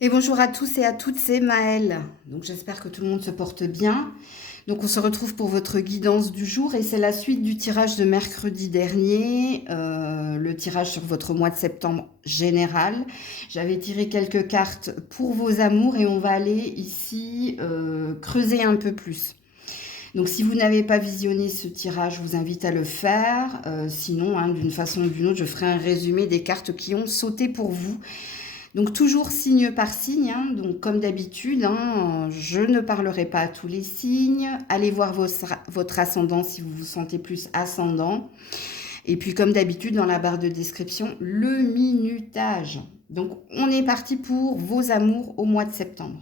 Et bonjour à tous et à toutes, c'est Maëlle. Donc j'espère que tout le monde se porte bien. Donc on se retrouve pour votre guidance du jour et c'est la suite du tirage de mercredi dernier, le tirage sur votre mois de septembre général. J'avais tiré quelques cartes pour vos amours et on va aller ici creuser un peu plus. Donc si vous n'avez pas visionné ce tirage, je vous invite à le faire. Sinon, hein, d'une façon ou d'une autre, je ferai un résumé des cartes qui ont sauté pour vous. Donc toujours signe par signe, hein. Donc comme d'habitude, hein, je ne parlerai pas à tous les signes. Allez voir votre ascendant si vous vous sentez plus ascendant. Et puis comme d'habitude, dans la barre de description, le minutage. Donc on est parti pour vos amours au mois de septembre.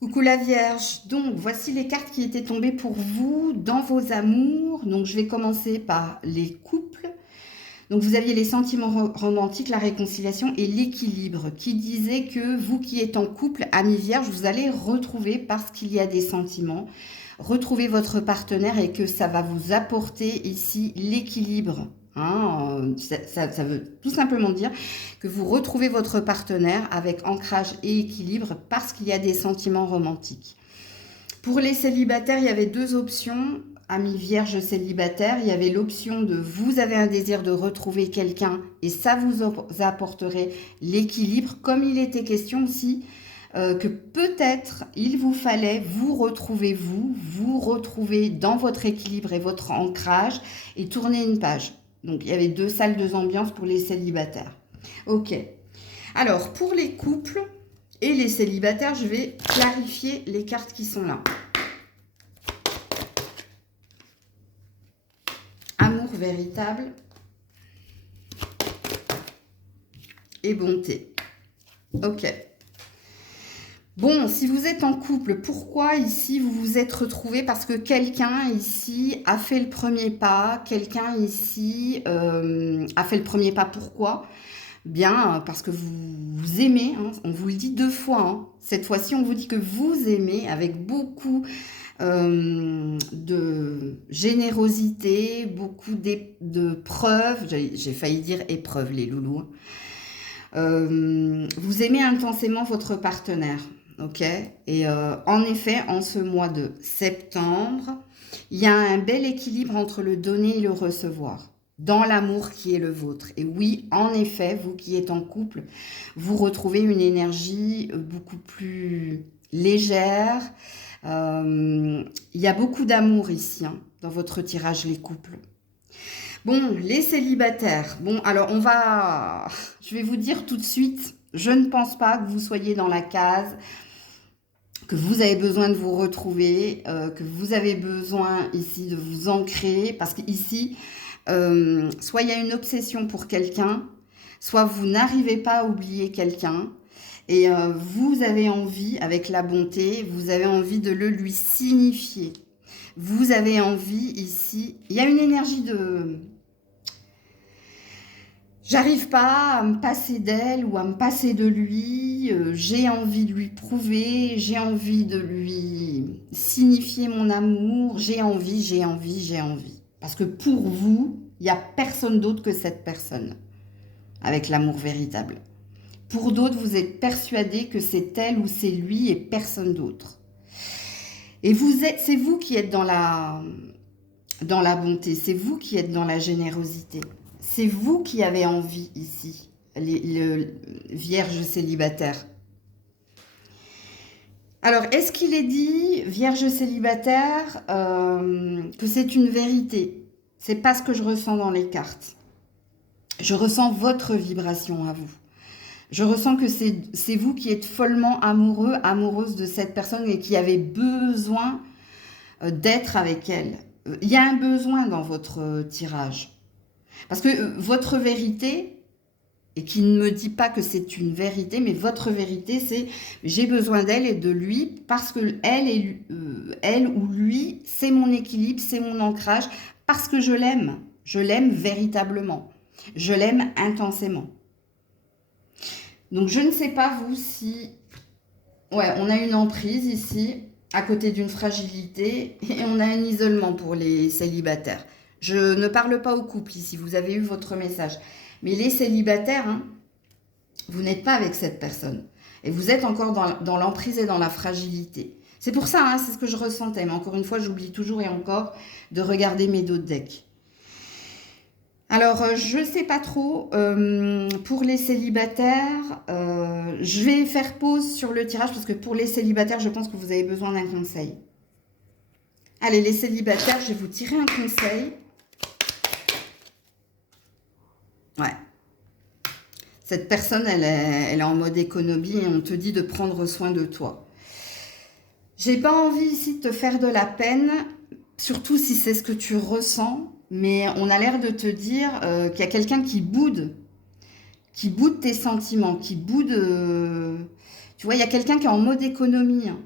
Coucou la Vierge, donc voici les cartes qui étaient tombées pour vous dans vos amours. Donc je vais commencer par les couples. Donc vous aviez les sentiments romantiques, la réconciliation et l'équilibre qui disait que vous qui êtes en couple, ami vierge, vous allez retrouver parce qu'il y a des sentiments, retrouver votre partenaire et que ça va vous apporter ici l'équilibre. Hein, ça veut tout simplement dire que vous retrouvez votre partenaire avec ancrage et équilibre parce qu'il y a des sentiments romantiques. Pour les célibataires, il y avait deux options. Amis vierge célibataire, il y avait l'option de vous avez un désir de retrouver quelqu'un et ça vous apporterait l'équilibre, comme il était question aussi que peut-être il vous fallait vous retrouver dans votre équilibre et votre ancrage et tourner une page. Donc il y avait deux salles, deux ambiances pour les célibataires. Ok. Alors pour les couples et les célibataires, je vais clarifier les cartes qui sont là. Amour véritable et bonté. Ok. Bon, si vous êtes en couple, pourquoi ici vous vous êtes retrouvé? Parce que quelqu'un ici a fait le premier pas. Quelqu'un ici a fait le premier pas. Pourquoi? Bien, parce que vous aimez. Hein, on vous le dit deux fois. Hein. Cette fois-ci, on vous dit que vous aimez avec beaucoup de générosité, beaucoup de preuves. J'ai failli dire épreuves, les loulous. Vous aimez intensément votre partenaire, ok? Et en effet, en ce mois de septembre, il y a un bel équilibre entre le donner et le recevoir dans l'amour qui est le vôtre. Et oui, en effet, vous qui êtes en couple, vous retrouvez une énergie beaucoup plus légère. Il y a beaucoup d'amour ici, hein, dans votre tirage les couples. Bon, les célibataires. Bon, alors je vais vous dire tout de suite, je ne pense pas que vous soyez dans la case, que vous avez besoin de vous retrouver, que vous avez besoin ici de vous ancrer, parce qu'ici, soit il y a une obsession pour quelqu'un, soit vous n'arrivez pas à oublier quelqu'un, et vous avez envie, avec la bonté, vous avez envie de le lui signifier. Vous avez envie ici, il y a une énergie de j'arrive pas à me passer d'elle ou à me passer de lui. J'ai envie de lui prouver, j'ai envie de lui signifier mon amour. J'ai envie. Parce que pour vous, il n'y a personne d'autre que cette personne avec l'amour véritable. Pour d'autres, vous êtes persuadé que c'est elle ou c'est lui et personne d'autre. Et c'est vous qui êtes dans la bonté, c'est vous qui êtes dans la générosité. C'est vous qui avez envie ici, le vierge célibataire. Alors, est-ce qu'il est dit, vierge célibataire, que c'est une vérité? C'est pas ce que je ressens dans les cartes. Je ressens votre vibration à vous. Je ressens que c'est vous qui êtes follement amoureux, amoureuse de cette personne et qui avez besoin d'être avec elle. Il y a un besoin dans votre tirage. Parce que votre vérité, et qui ne me dit pas que c'est une vérité, mais votre vérité, c'est j'ai besoin d'elle et de lui parce que elle ou lui, c'est mon équilibre, c'est mon ancrage, parce que je l'aime. Je l'aime véritablement. Je l'aime intensément. Donc je ne sais pas vous si... Ouais, on a une emprise ici, à côté d'une fragilité, et on a un isolement pour les célibataires. Je ne parle pas au couple ici, vous avez eu votre message. Mais les célibataires, hein, Vous n'êtes pas avec cette personne. Et vous êtes encore dans l'emprise et dans la fragilité. C'est pour ça, hein, c'est ce que je ressentais. Mais encore une fois, j'oublie toujours et encore de regarder mes dos de deck. Alors, je ne sais pas trop. Pour les célibataires, je vais faire pause sur le tirage parce que pour les célibataires, je pense que vous avez besoin d'un conseil. Allez, les célibataires, je vais vous tirer un conseil. Ouais. Cette personne, elle est en mode économie et on te dit de prendre soin de toi. J'ai pas envie ici de te faire de la peine, surtout si c'est ce que tu ressens, mais on a l'air de te dire qu'il y a quelqu'un qui boude tes sentiments, qui boude... tu vois, il y a quelqu'un qui est en mode économie. Hein.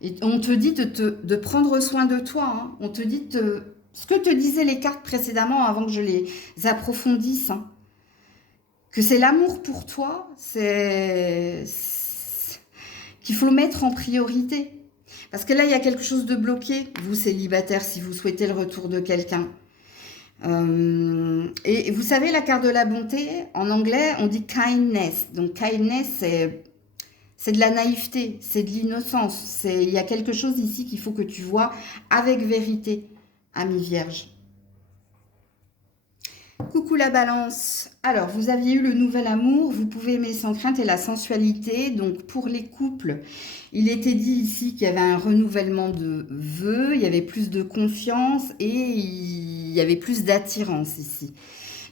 Et on te dit de prendre soin de toi. Hein. On te dit ce que te disaient les cartes précédemment avant que je les approfondisse. Hein. Que c'est l'amour pour toi, c'est qu'il faut le mettre en priorité. Parce que là, il y a quelque chose de bloqué, vous célibataire, si vous souhaitez le retour de quelqu'un. Et vous savez, la carte de la bonté, en anglais, on dit kindness. Donc kindness, c'est de la naïveté, c'est de l'innocence. Il y a quelque chose ici qu'il faut que tu vois avec vérité, ami vierge. Coucou la balance. Alors, vous aviez eu le nouvel amour, vous pouvez aimer sans crainte et la sensualité. Donc, pour les couples, il était dit ici qu'il y avait un renouvellement de vœux, il y avait plus de confiance et il y avait plus d'attirance ici.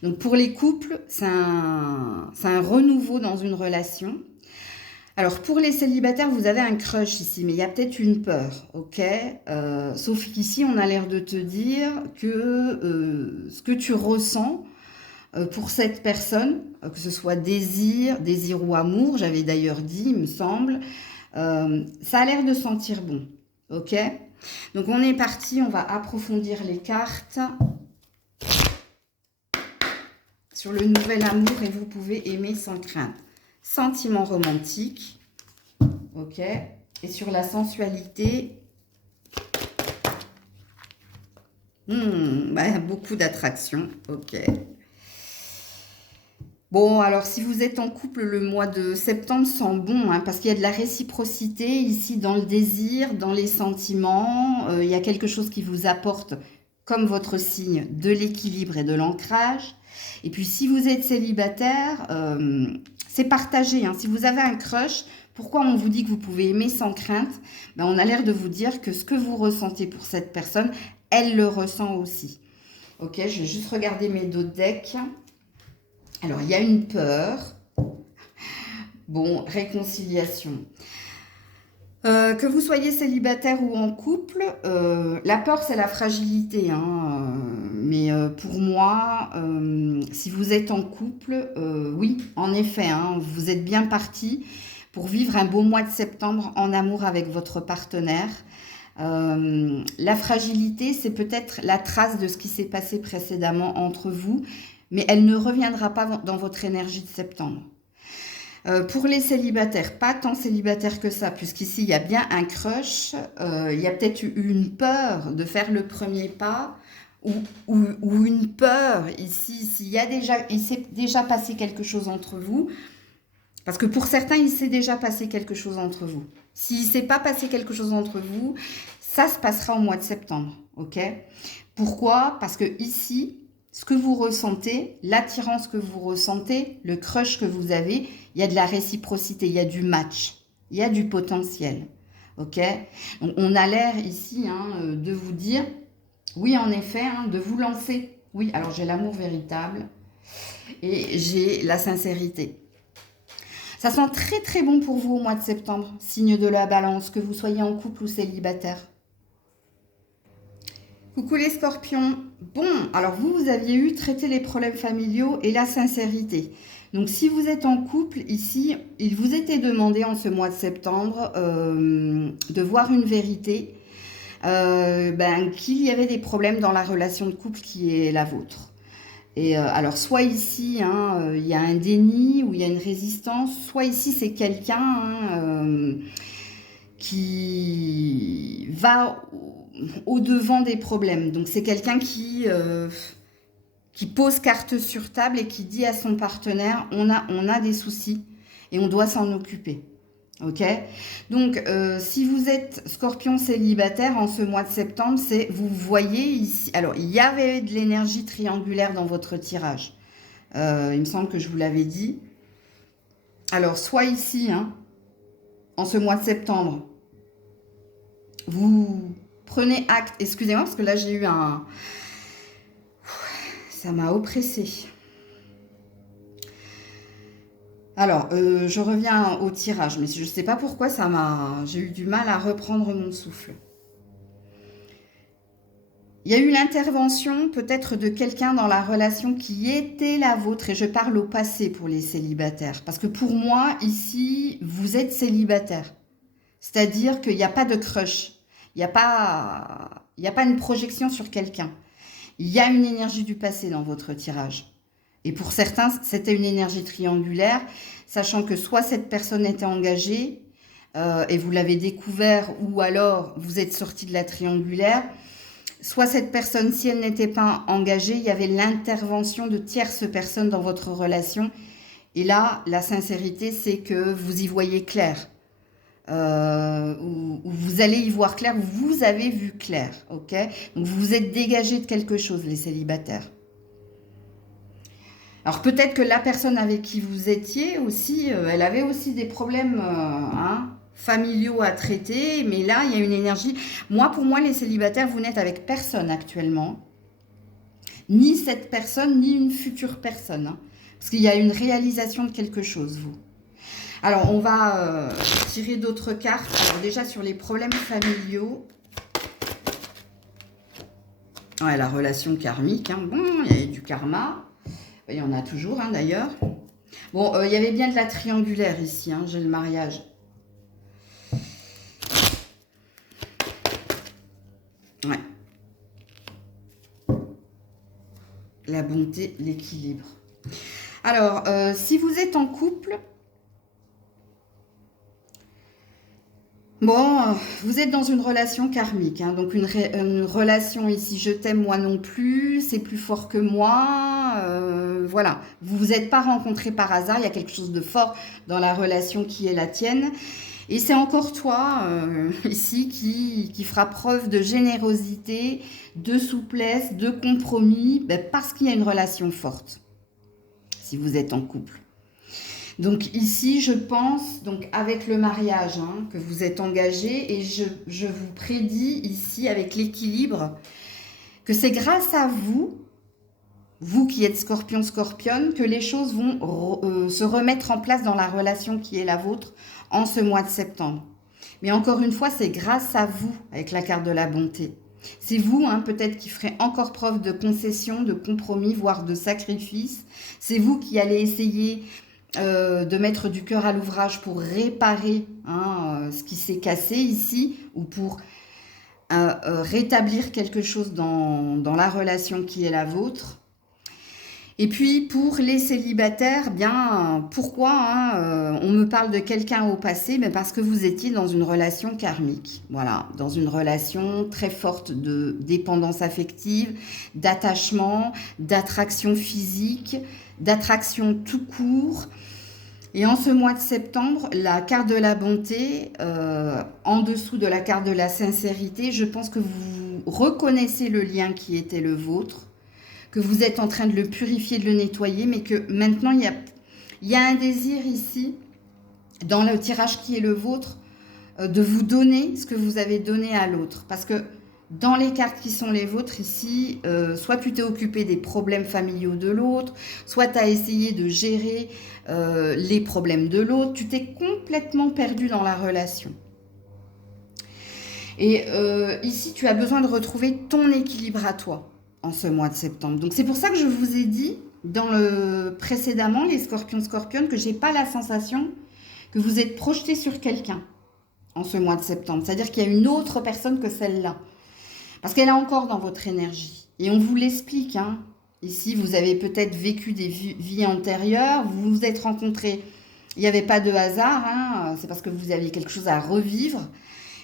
Donc, pour les couples, c'est un renouveau dans une relation. Alors, pour les célibataires, vous avez un crush ici, mais il y a peut-être une peur, ok? Sauf qu'ici, on a l'air de te dire que ce que tu ressens pour cette personne, que ce soit désir ou amour, j'avais d'ailleurs dit, il me semble, ça a l'air de sentir bon, ok? Donc, on est parti, on va approfondir les cartes sur le nouvel amour et vous pouvez aimer sans crainte. Sentiment romantique, ok, et sur la sensualité, beaucoup d'attraction, ok. Bon, alors si vous êtes en couple, le mois de septembre sent bon, hein, parce qu'il y a de la réciprocité ici dans le désir, dans les sentiments, il y a quelque chose qui vous apporte, comme votre signe, de l'équilibre et de l'ancrage. Et puis si vous êtes célibataire, c'est partagé. Hein. Si vous avez un crush, pourquoi on vous dit que vous pouvez aimer sans crainte? On a l'air de vous dire que ce que vous ressentez pour cette personne, elle le ressent aussi. Ok, je vais juste regarder mes dos de deck. Alors, il y a une peur. Bon, réconciliation. Que vous soyez célibataire ou en couple, la peur, c'est la fragilité. Hein, mais pour moi, si vous êtes en couple, oui, en effet, hein, vous êtes bien parti pour vivre un beau mois de septembre en amour avec votre partenaire. La fragilité, c'est peut-être la trace de ce qui s'est passé précédemment entre vous, mais elle ne reviendra pas dans votre énergie de septembre. Pour les célibataires, pas tant célibataires que ça, puisqu'ici, il y a bien un crush, il y a peut-être une peur de faire le premier pas, ou une peur ici, il s'est déjà passé quelque chose entre vous, parce que pour certains, il s'est déjà passé quelque chose entre vous. S'il ne s'est pas passé quelque chose entre vous, ça se passera au mois de septembre, ok? Pourquoi? Parce que ici, ce que vous ressentez, l'attirance que vous ressentez, le crush que vous avez, il y a de la réciprocité, il y a du match, il y a du potentiel, ok? Donc, on a l'air ici de vous dire, oui, en effet, de vous lancer. Oui, alors j'ai l'amour véritable et j'ai la sincérité. Ça sent très très bon pour vous au mois de septembre, signe de la balance, que vous soyez en couple ou célibataire. Coucou les scorpions. Bon, alors vous aviez traité les problèmes familiaux et la sincérité. Donc si vous êtes en couple, ici, il vous était demandé en ce mois de septembre de voir une vérité, qu'il y avait des problèmes dans la relation de couple qui est la vôtre. Et alors, soit ici, il y a un déni ou il y a une résistance, soit ici, c'est quelqu'un qui va au-devant des problèmes. Donc, c'est quelqu'un qui pose carte sur table et qui dit à son partenaire, on a des soucis, et on doit s'en occuper. Ok? Donc, si vous êtes scorpion célibataire en ce mois de septembre, c'est, vous voyez ici, alors il y avait de l'énergie triangulaire dans votre tirage. Il me semble que je vous l'avais dit. Alors, soit ici, hein, en ce mois de septembre, vous prenez acte, excusez-moi parce que là j'ai eu un... Ça m'a oppressé. Alors, je reviens au tirage, mais je ne sais pas pourquoi j'ai eu du mal à reprendre mon souffle. Il y a eu l'intervention peut-être de quelqu'un dans la relation qui était la vôtre, et je parle au passé pour les célibataires. Parce que pour moi, ici, vous êtes célibataire. C'est-à-dire qu'il n'y a pas de crush. Il n'y a pas une projection sur quelqu'un. Il y a une énergie du passé dans votre tirage. Et pour certains, c'était une énergie triangulaire, sachant que soit cette personne était engagée et vous l'avez découvert, ou alors vous êtes sorti de la triangulaire, soit cette personne, si elle n'était pas engagée, il y avait l'intervention de tierces personnes dans votre relation. Et là, la sincérité, c'est que vous y voyez clair. Où vous allez y voir clair, vous avez vu clair, ok? Donc vous vous êtes dégagé de quelque chose, les célibataires. Alors peut-être que la personne avec qui vous étiez aussi, elle avait aussi des problèmes familiaux à traiter, mais là il y a une énergie. Pour moi, les célibataires, vous n'êtes avec personne actuellement, ni cette personne, ni une future personne, hein, parce qu'il y a une réalisation de quelque chose, vous. Alors, on va tirer d'autres cartes. Alors, déjà, sur les problèmes familiaux. Ouais, la relation karmique. Hein. Bon, il y a du karma. Il y en a toujours, hein, d'ailleurs. Bon, il y avait bien de la triangulaire ici. Hein, j'ai le mariage. Ouais. La bonté, l'équilibre. Alors, si vous êtes en couple... Bon, vous êtes dans une relation karmique, hein, donc une relation ici, je t'aime moi non plus, c'est plus fort que moi, voilà. Vous vous êtes pas rencontrés par hasard, il y a quelque chose de fort dans la relation qui est la tienne. Et c'est encore toi, ici, qui fera preuve de générosité, de souplesse, de compromis, parce qu'il y a une relation forte, si vous êtes en couple. Donc ici, je pense, donc avec le mariage, hein, que vous êtes engagé, et je vous prédis ici, avec l'équilibre, que c'est grâce à vous, vous qui êtes scorpion, scorpionne, que les choses vont se remettre en place dans la relation qui est la vôtre en ce mois de septembre. Mais encore une fois, c'est grâce à vous, avec la carte de la bonté. C'est vous, hein, peut-être, qui ferez encore preuve de concession, de compromis, voire de sacrifice. C'est vous qui allez essayer... de mettre du cœur à l'ouvrage pour réparer ce qui s'est cassé ici, ou pour rétablir quelque chose dans la relation qui est la vôtre. Et puis pour les célibataires, bien pourquoi on me parle de quelqu'un au passé? Mais parce que vous étiez dans une relation karmique, voilà, dans une relation très forte de dépendance affective, d'attachement, d'attraction physique, d'attraction tout court. Et en ce mois de septembre, la carte de la bonté, en dessous de la carte de la sincérité, je pense que vous reconnaissez le lien qui était le vôtre, que vous êtes en train de le purifier, de le nettoyer, mais que maintenant, il y a un désir ici, dans le tirage qui est le vôtre, de vous donner ce que vous avez donné à l'autre. Parce que dans les cartes qui sont les vôtres ici, soit tu t'es occupé des problèmes familiaux de l'autre, soit tu as essayé de gérer les problèmes de l'autre, tu t'es complètement perdu dans la relation. Et ici, tu as besoin de retrouver ton équilibre à toi en ce mois de septembre. Donc c'est pour ça que je vous ai dit précédemment, les scorpions, scorpionnes, que j'ai pas la sensation que vous êtes projeté sur quelqu'un en ce mois de septembre. C'est-à-dire qu'il y a une autre personne que celle-là. Parce qu'elle est encore dans votre énergie. Et on vous l'explique. Hein. Ici, vous avez peut-être vécu des vies antérieures. Vous vous êtes rencontrés. Il n'y avait pas de hasard. Hein. C'est parce que vous aviez quelque chose à revivre.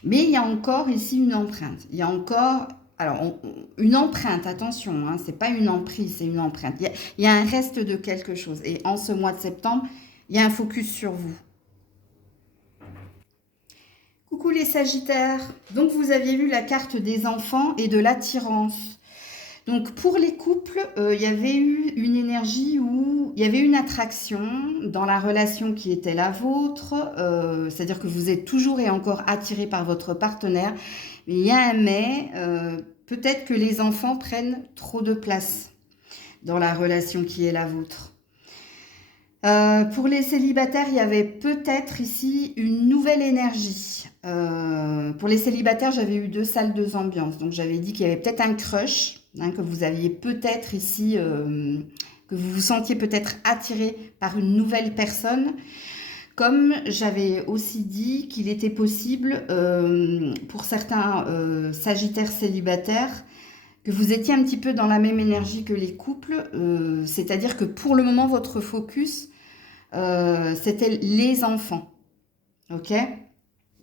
Mais il y a encore ici une empreinte. Il y a encore... Alors, une empreinte, attention. Hein, ce n'est pas une emprise, c'est une empreinte. Il y a un reste de quelque chose. Et en ce mois de septembre, Il y a un focus sur vous. Coucou les Sagittaires. Donc vous aviez vu la carte des enfants et de l'attirance. Donc pour les couples, il y avait eu une énergie où il y avait une attraction dans la relation qui était la vôtre, c'est-à-dire que vous êtes toujours et encore attiré par votre partenaire, mais il y a un mais, peut-être que les enfants prennent trop de place dans la relation qui est la vôtre. Pour les célibataires, il y avait peut-être ici une nouvelle énergie. Pour les célibataires, j'avais eu 2 salles, 2 ambiances. Donc j'avais dit qu'il y avait peut-être un crush, que vous aviez peut-être ici, que vous vous sentiez peut-être attiré par une nouvelle personne. Comme j'avais aussi dit qu'il était possible pour certains sagittaires célibataires que vous étiez un petit peu dans la même énergie que les couples, c'est-à-dire que pour le moment, votre focus, c'était les enfants. Ok?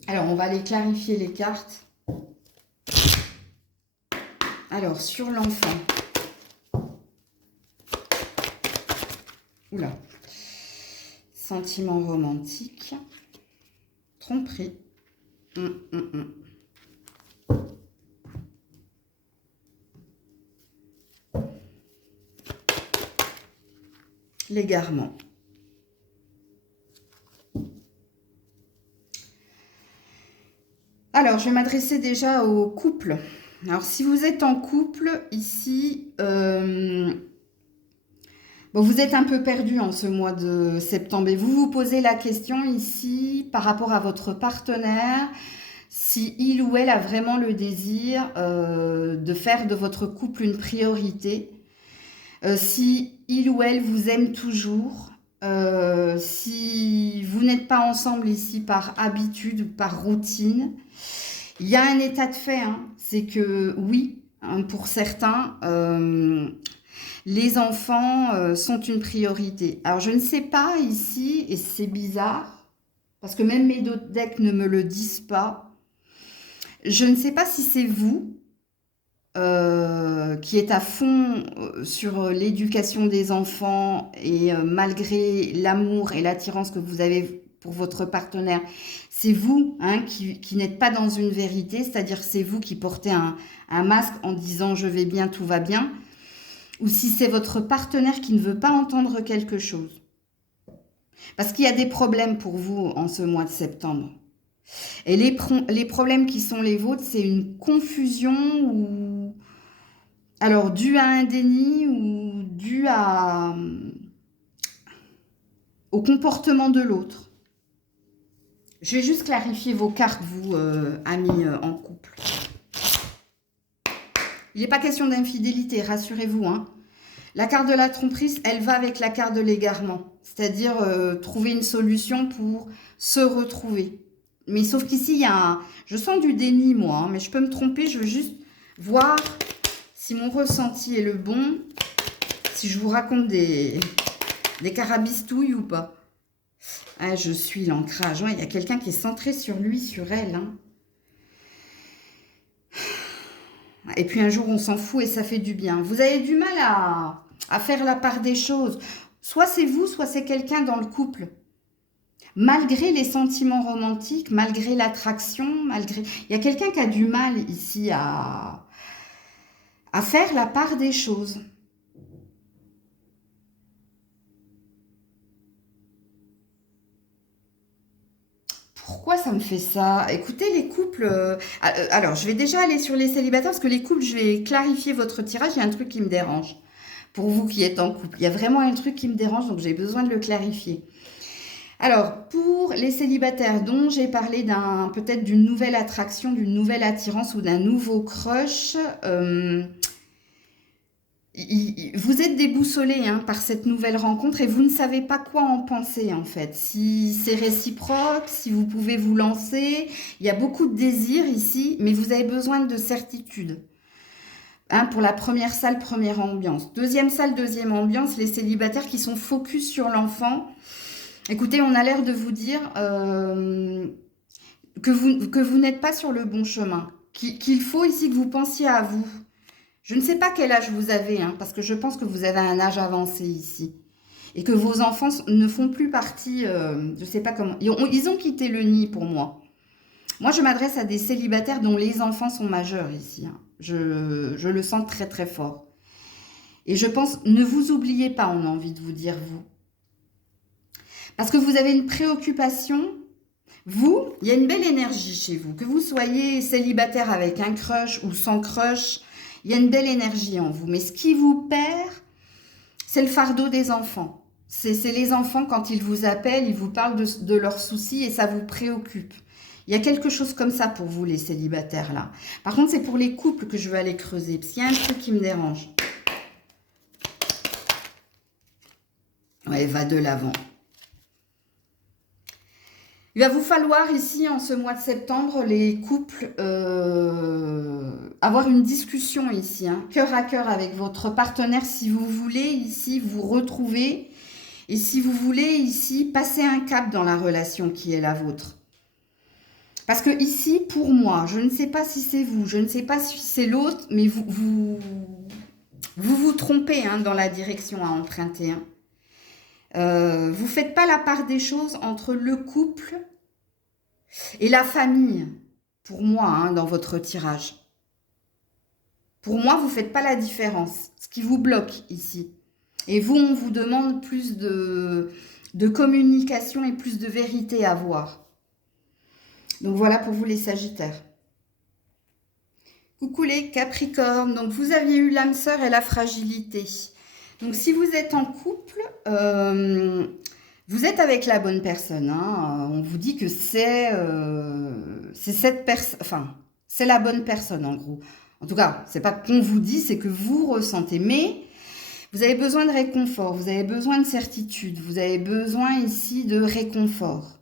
Alors, on va aller clarifier les cartes. Alors, sur l'enfant. Oula. Sentiment romantique. Tromperie. L'égarement. Alors, je vais m'adresser déjà au couple. Alors, si vous êtes en couple, ici, vous êtes un peu perdu en ce mois de septembre et vous vous posez la question ici par rapport à votre partenaire, si il ou elle a vraiment le désir de faire de votre couple une priorité, si il ou elle vous aime toujours, si vous n'êtes pas ensemble ici par habitude ou par routine. Il y a un état de fait, c'est que oui, pour certains, les enfants sont une priorité. Alors je ne sais pas ici, et c'est bizarre, parce que même mes autres decks ne me le disent pas, je ne sais pas si c'est vous qui êtes à fond sur l'éducation des enfants et malgré l'amour et l'attirance que vous avez pour votre partenaire, c'est vous qui n'êtes pas dans une vérité, c'est-à-dire c'est vous qui portez un masque en disant je vais bien, tout va bien, ou si c'est votre partenaire qui ne veut pas entendre quelque chose. Parce qu'il y a des problèmes pour vous en ce mois de septembre. Et les problèmes qui sont les vôtres, c'est une confusion ou alors dû à un déni ou dû au comportement de l'autre. Je vais juste clarifier vos cartes, vous, amis en couple. Il n'est pas question d'infidélité, rassurez-vous. La carte de la tromperie, elle va avec la carte de l'égarement. C'est-à-dire trouver une solution pour se retrouver. Mais sauf qu'ici, je sens du déni, moi. Mais je peux me tromper, je veux juste voir si mon ressenti est le bon. Si je vous raconte des carabistouilles ou pas. Ah, je suis l'ancrage. Il y a quelqu'un qui est centré sur lui, sur elle. Et puis un jour, on s'en fout et ça fait du bien. Vous avez du mal à faire la part des choses. Soit c'est vous, soit c'est quelqu'un dans le couple. Malgré les sentiments romantiques, malgré l'attraction, il y a quelqu'un qui a du mal ici à faire la part des choses. Pourquoi ça me fait ça? Écoutez, les couples... alors, je vais déjà aller sur les célibataires, parce que les couples, je vais clarifier votre tirage. Il y a un truc qui me dérange. Pour vous qui êtes en couple, il y a vraiment un truc qui me dérange, donc j'ai besoin de le clarifier. Alors, pour les célibataires dont j'ai parlé peut-être d'une nouvelle attraction, d'une nouvelle attirance ou d'un nouveau crush... vous êtes déboussolé par cette nouvelle rencontre et vous ne savez pas quoi en penser en fait. Si c'est réciproque, si vous pouvez vous lancer, il y a beaucoup de désirs ici, mais vous avez besoin de certitude. Pour la première salle, première ambiance. Deuxième salle, deuxième ambiance, les célibataires qui sont focus sur l'enfant. Écoutez, on a l'air de vous dire que vous n'êtes pas sur le bon chemin, qu'il faut ici que vous pensiez à vous. Je ne sais pas quel âge vous avez, parce que je pense que vous avez un âge avancé ici. et que vos enfants ne font plus partie, je ne sais pas comment, ils ont quitté le nid pour moi. Moi, je m'adresse à des célibataires dont les enfants sont majeurs ici, hein. Je le sens très très fort. Et je pense, ne vous oubliez pas, on a envie de vous dire vous. Parce que vous avez une préoccupation. Vous, il y a une belle énergie chez vous. Que vous soyez célibataire avec un crush ou sans crush, il y a une belle énergie en vous. Mais ce qui vous perd, c'est le fardeau des enfants. C'est les enfants, quand ils vous appellent, ils vous parlent de leurs soucis et ça vous préoccupe. Il y a quelque chose comme ça pour vous, les célibataires, là. Par contre, c'est pour les couples que je veux aller creuser. Parce qu'il y a un truc qui me dérange. Ouais, va de l'avant. Il va vous falloir ici, en ce mois de septembre, les couples, avoir une discussion ici, hein, cœur à cœur avec votre partenaire, si vous voulez ici vous retrouver et si vous voulez ici passer un cap dans la relation qui est la vôtre. Parce que ici, pour moi, je ne sais pas si c'est vous, je ne sais pas si c'est l'autre, mais vous trompez, hein, dans la direction à emprunter, hein. Vous ne faites pas la part des choses entre le couple et la famille, pour moi, hein, dans votre tirage. Pour moi, vous ne faites pas la différence, ce qui vous bloque ici. Et vous, on vous demande plus de communication et plus de vérité à voir. Donc voilà pour vous les Sagittaires. Coucou les Capricornes, donc vous aviez eu l'âme sœur et la fragilité. Donc, si vous êtes en couple, vous êtes avec la bonne personne, hein. On vous dit que c'est cette personne, enfin, c'est la bonne personne en gros. En tout cas, c'est pas qu'on vous dit, c'est que vous ressentez. Mais vous avez besoin de réconfort, vous avez besoin de certitude, vous avez besoin ici de réconfort.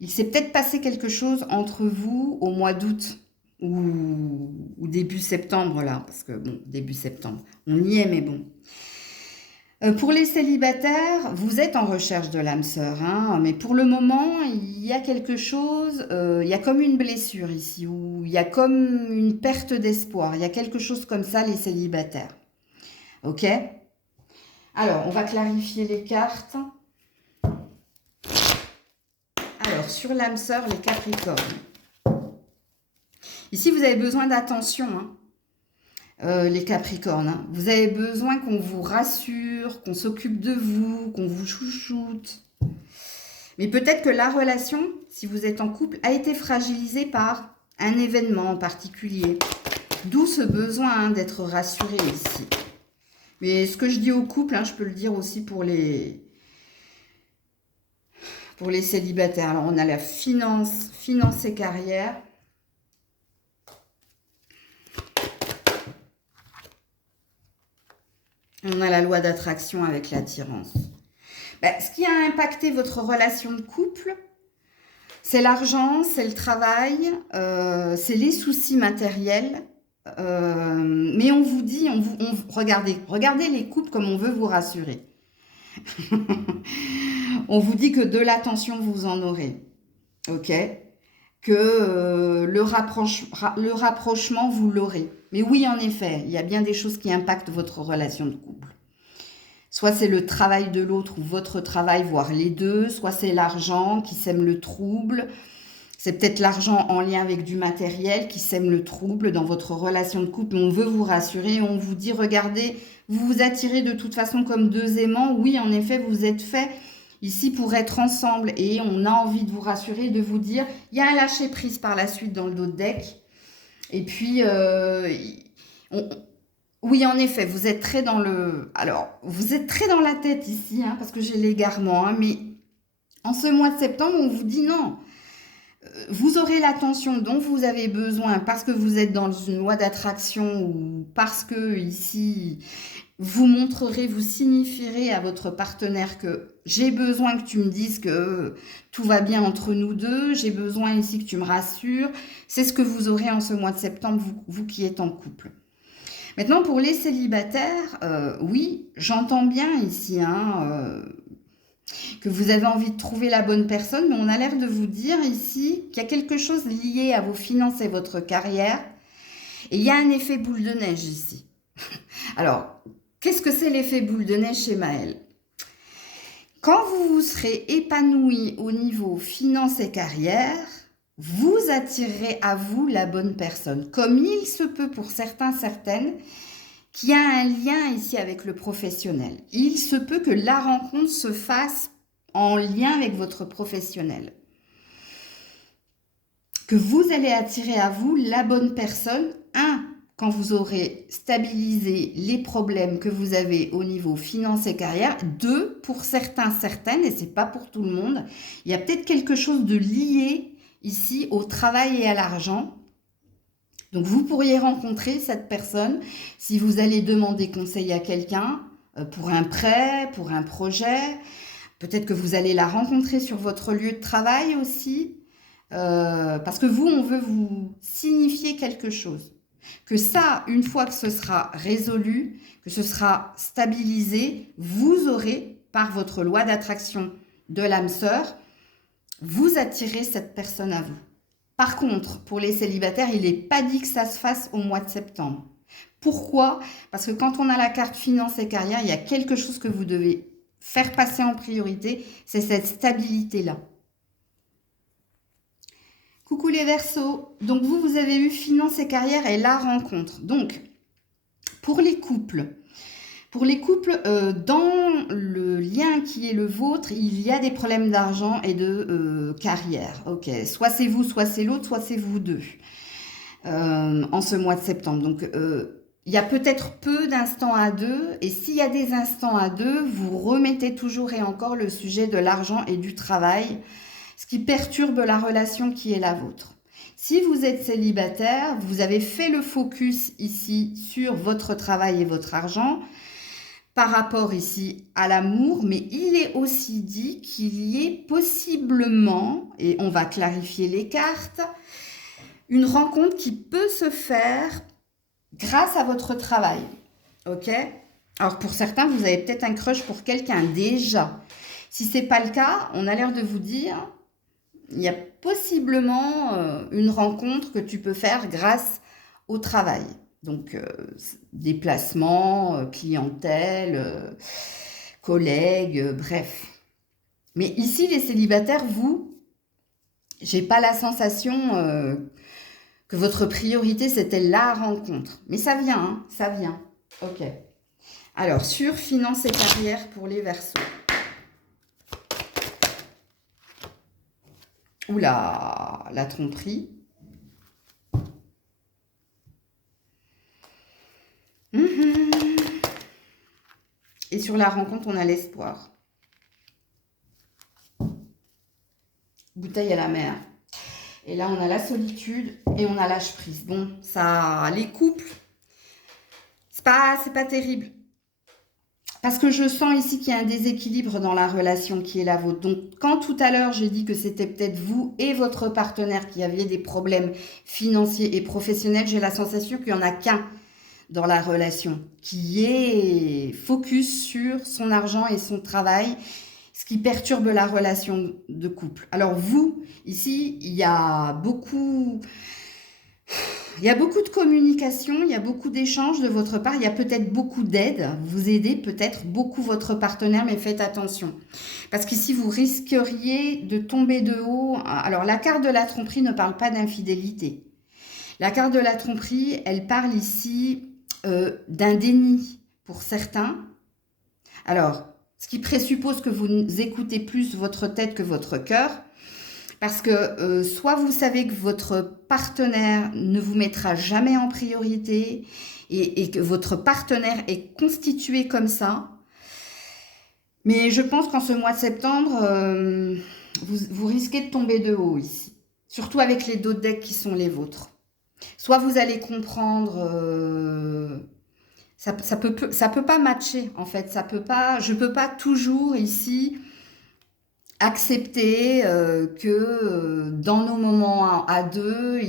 Il s'est peut-être passé quelque chose entre vous au mois d'août ou début septembre là, parce que bon, début septembre, on y est, mais bon. Pour les célibataires, vous êtes en recherche de l'âme sœur, hein, mais pour le moment, il y a quelque chose, il y a comme une blessure ici, ou il y a comme une perte d'espoir. Il y a quelque chose comme ça, les célibataires. Ok? Alors, on va clarifier les cartes. Alors, sur l'âme sœur, les Capricornes. Ici, vous avez besoin d'attention, hein. Les Capricornes, hein. Vous avez besoin qu'on vous rassure, qu'on s'occupe de vous, qu'on vous chouchoute. Mais peut-être que la relation, si vous êtes en couple, a été fragilisée par un événement en particulier. D'où ce besoin, hein, d'être rassuré ici. Mais ce que je dis aux couples, hein, je peux le dire aussi pour les célibataires. Alors, on a la finance et carrière. On a la loi d'attraction avec l'attirance. Ce qui a impacté votre relation de couple, c'est l'argent, c'est le travail, c'est les soucis matériels. Mais on vous dit, regardez les couples comme on veut vous rassurer. On vous dit que de l'attention, vous en aurez. Ok? Que le rapprochement, vous l'aurez. Mais oui, en effet, il y a bien des choses qui impactent votre relation de couple. Soit c'est le travail de l'autre ou votre travail, voire les deux. Soit c'est l'argent qui sème le trouble. C'est peut-être l'argent en lien avec du matériel qui sème le trouble dans votre relation de couple. On veut vous rassurer, on vous dit, regardez, vous vous attirez de toute façon comme deux aimants. Oui, en effet, vous êtes faits ici pour être ensemble et on a envie de vous rassurer, de vous dire, il y a un lâcher-prise par la suite dans le dos de deck. Et puis, oui, en effet, vous êtes très dans le... Alors, vous êtes très dans la tête ici, hein, parce que j'ai l'égarement, hein, mais en ce mois de septembre, on vous dit non. Vous aurez l'attention dont vous avez besoin parce que vous êtes dans une loi d'attraction ou parce que ici, vous montrerez, vous signifierez à votre partenaire que j'ai besoin que tu me dises que tout va bien entre nous deux, j'ai besoin ici que tu me rassures. C'est ce que vous aurez en ce mois de septembre, vous qui êtes en couple. Maintenant, pour les célibataires, oui, j'entends bien ici, hein, que vous avez envie de trouver la bonne personne, mais on a l'air de vous dire ici qu'il y a quelque chose lié à vos finances et votre carrière. Et il y a un effet boule de neige ici. Alors, qu'est-ce que c'est l'effet boule de neige chez Maëlle? Quand vous serez épanoui au niveau finance et carrière, vous attirerez à vous la bonne personne. Comme il se peut pour certains, certaines, qu'il y a un lien ici avec le professionnel. Il se peut que la rencontre se fasse en lien avec votre professionnel. Que vous allez attirer à vous la bonne personne. Quand vous aurez stabilisé les problèmes que vous avez au niveau finance et carrière. 2, pour certains, certaines, et c'est pas pour tout le monde, il y a peut-être quelque chose de lié ici au travail et à l'argent. Donc, vous pourriez rencontrer cette personne si vous allez demander conseil à quelqu'un pour un prêt, pour un projet. Peut-être que vous allez la rencontrer sur votre lieu de travail aussi. Parce que vous, on veut vous signifier quelque chose. Que ça, une fois que ce sera résolu, que ce sera stabilisé, vous aurez, par votre loi d'attraction de l'âme sœur, vous attirez cette personne à vous. Par contre, pour les célibataires, il n'est pas dit que ça se fasse au mois de septembre. Pourquoi? Parce que quand on a la carte finance et carrière, il y a quelque chose que vous devez faire passer en priorité, c'est cette stabilité-là. Coucou les Verseaux. Donc vous avez eu finance et carrière et la rencontre. Donc, pour les couples, dans le lien qui est le vôtre, il y a des problèmes d'argent et de carrière. Ok, soit c'est vous, soit c'est l'autre, soit c'est vous deux en ce mois de septembre. Donc, il y a peut-être peu d'instants à deux. Et s'il y a des instants à deux, vous remettez toujours et encore le sujet de l'argent et du travail, ce qui perturbe la relation qui est la vôtre. Si vous êtes célibataire, vous avez fait le focus ici sur votre travail et votre argent par rapport ici à l'amour, mais il est aussi dit qu'il y ait possiblement, et on va clarifier les cartes, une rencontre qui peut se faire grâce à votre travail. Ok? Alors pour certains, vous avez peut-être un crush pour quelqu'un déjà. Si ce n'est pas le cas, on a l'air de vous dire, il y a possiblement une rencontre que tu peux faire grâce au travail. Donc, déplacement, clientèle, collègues, bref. Mais ici, les célibataires, vous, j'ai pas la sensation que votre priorité, c'était la rencontre. Mais ça vient, hein, ça vient. Ok. Alors, sur finance et carrière pour les Verseaux. Oula, la tromperie. Et sur la rencontre, on a l'espoir. Bouteille à la mer. Et là, on a la solitude et on a lâche prise. Bon, ça, les couples, c'est pas terrible. Parce que je sens ici qu'il y a un déséquilibre dans la relation qui est la vôtre. Donc, quand tout à l'heure, j'ai dit que c'était peut-être vous et votre partenaire qui aviez des problèmes financiers et professionnels, j'ai la sensation qu'il n'y en a qu'un dans la relation, qui est focus sur son argent et son travail, ce qui perturbe la relation de couple. Alors vous, ici, il y a beaucoup de communication, il y a beaucoup d'échanges de votre part, il y a peut-être beaucoup d'aide, vous aidez peut-être beaucoup votre partenaire, mais faites attention. Parce qu'ici, vous risqueriez de tomber de haut. Alors, la carte de la tromperie ne parle pas d'infidélité. La carte de la tromperie, elle parle ici d'un déni pour certains. Alors, ce qui présuppose que vous écoutez plus votre tête que votre cœur. Parce que soit vous savez que votre partenaire ne vous mettra jamais en priorité et que votre partenaire est constitué comme ça. Mais je pense qu'en ce mois de septembre, vous risquez de tomber de haut ici. Surtout avec les deux decks qui sont les vôtres. Soit vous allez comprendre... ça peut pas matcher en fait. Je peux pas toujours ici... accepter que dans nos moments à deux,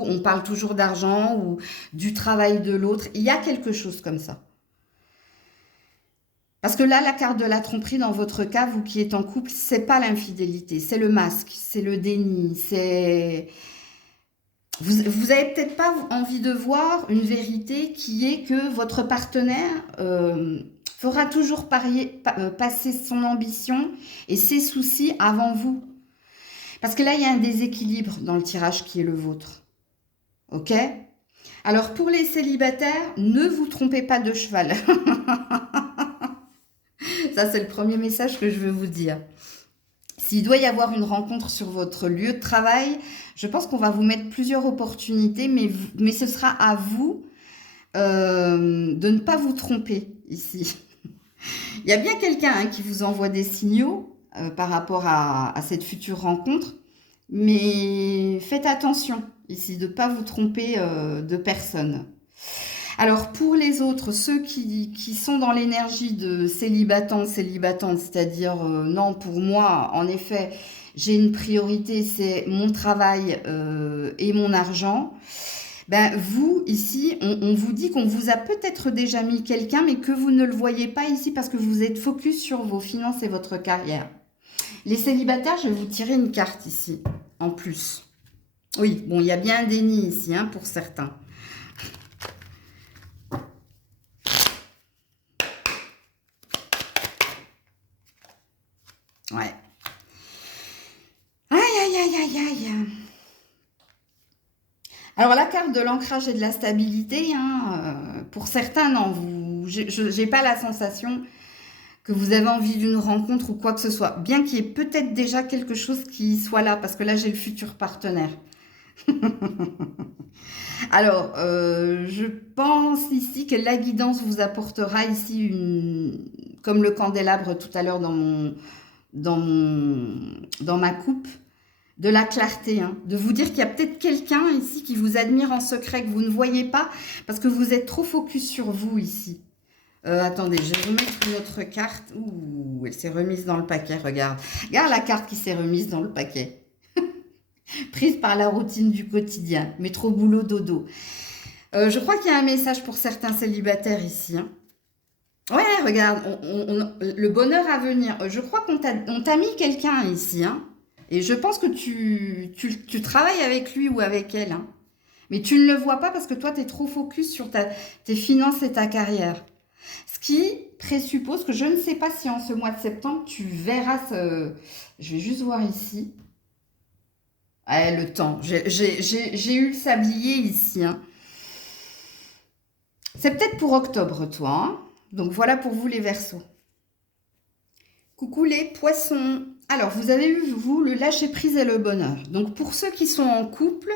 on parle toujours d'argent ou du travail de l'autre. Il y a quelque chose comme ça. Parce que là, la carte de la tromperie, dans votre cas, vous qui êtes en couple, c'est pas l'infidélité, c'est le masque, c'est le déni, c'est... Vous avez peut-être pas envie de voir une vérité qui est que votre partenaire fera toujours passer son ambition et ses soucis avant vous. Parce que là, il y a un déséquilibre dans le tirage qui est le vôtre. Ok? Alors, pour les célibataires, ne vous trompez pas de cheval. Ça, c'est le premier message que je veux vous dire. S'il doit y avoir une rencontre sur votre lieu de travail, je pense qu'on va vous mettre plusieurs opportunités, mais ce sera à vous de ne pas vous tromper ici. Il y a bien quelqu'un qui vous envoie des signaux par rapport à cette future rencontre, mais faites attention ici de ne pas vous tromper de personne. Alors pour les autres, ceux qui sont dans l'énergie de célibatante, c'est-à-dire non, pour moi, en effet, j'ai une priorité, c'est mon travail et mon argent. Ben, vous, ici, on vous dit qu'on vous a peut-être déjà mis quelqu'un, mais que vous ne le voyez pas ici parce que vous êtes focus sur vos finances et votre carrière. Les célibataires, je vais vous tirer une carte ici, en plus. Oui, bon, il y a bien un déni ici, hein, pour certains. Ouais. Aïe, aïe, aïe, aïe, aïe. Alors, la carte de l'ancrage et de la stabilité, hein, pour certains, non, je n'ai pas la sensation que vous avez envie d'une rencontre ou quoi que ce soit. Bien qu'il y ait peut-être déjà quelque chose qui soit là, parce que là, j'ai le futur partenaire. Alors, je pense ici que la guidance vous apportera ici, comme le candélabre tout à l'heure dans ma coupe, de la clarté, hein, de vous dire qu'il y a peut-être quelqu'un ici qui vous admire en secret, que vous ne voyez pas, parce que vous êtes trop focus sur vous ici. Attendez, je vais vous mettre une autre carte. Ouh, elle s'est remise dans le paquet, regarde. Regarde la carte qui s'est remise dans le paquet. Prise par la routine du quotidien, métro, boulot, dodo. Je crois qu'il y a un message pour certains célibataires ici. Hein. Ouais, regarde, le bonheur à venir. Je crois qu'on t'a mis quelqu'un ici. Hein. Et je pense que tu travailles avec lui ou avec elle. Hein. Mais tu ne le vois pas parce que toi, tu es trop focus sur tes finances et ta carrière. Ce qui présuppose que je ne sais pas si en ce mois de septembre, tu verras ce... Je vais juste voir ici. Ouais, le temps. J'ai eu le sablier ici. Hein. C'est peut-être pour octobre, toi. Hein. Donc voilà pour vous les Verseaux. Coucou les poissons. Alors, vous avez eu, vous, le lâcher-prise et le bonheur. Donc pour ceux qui sont en couple,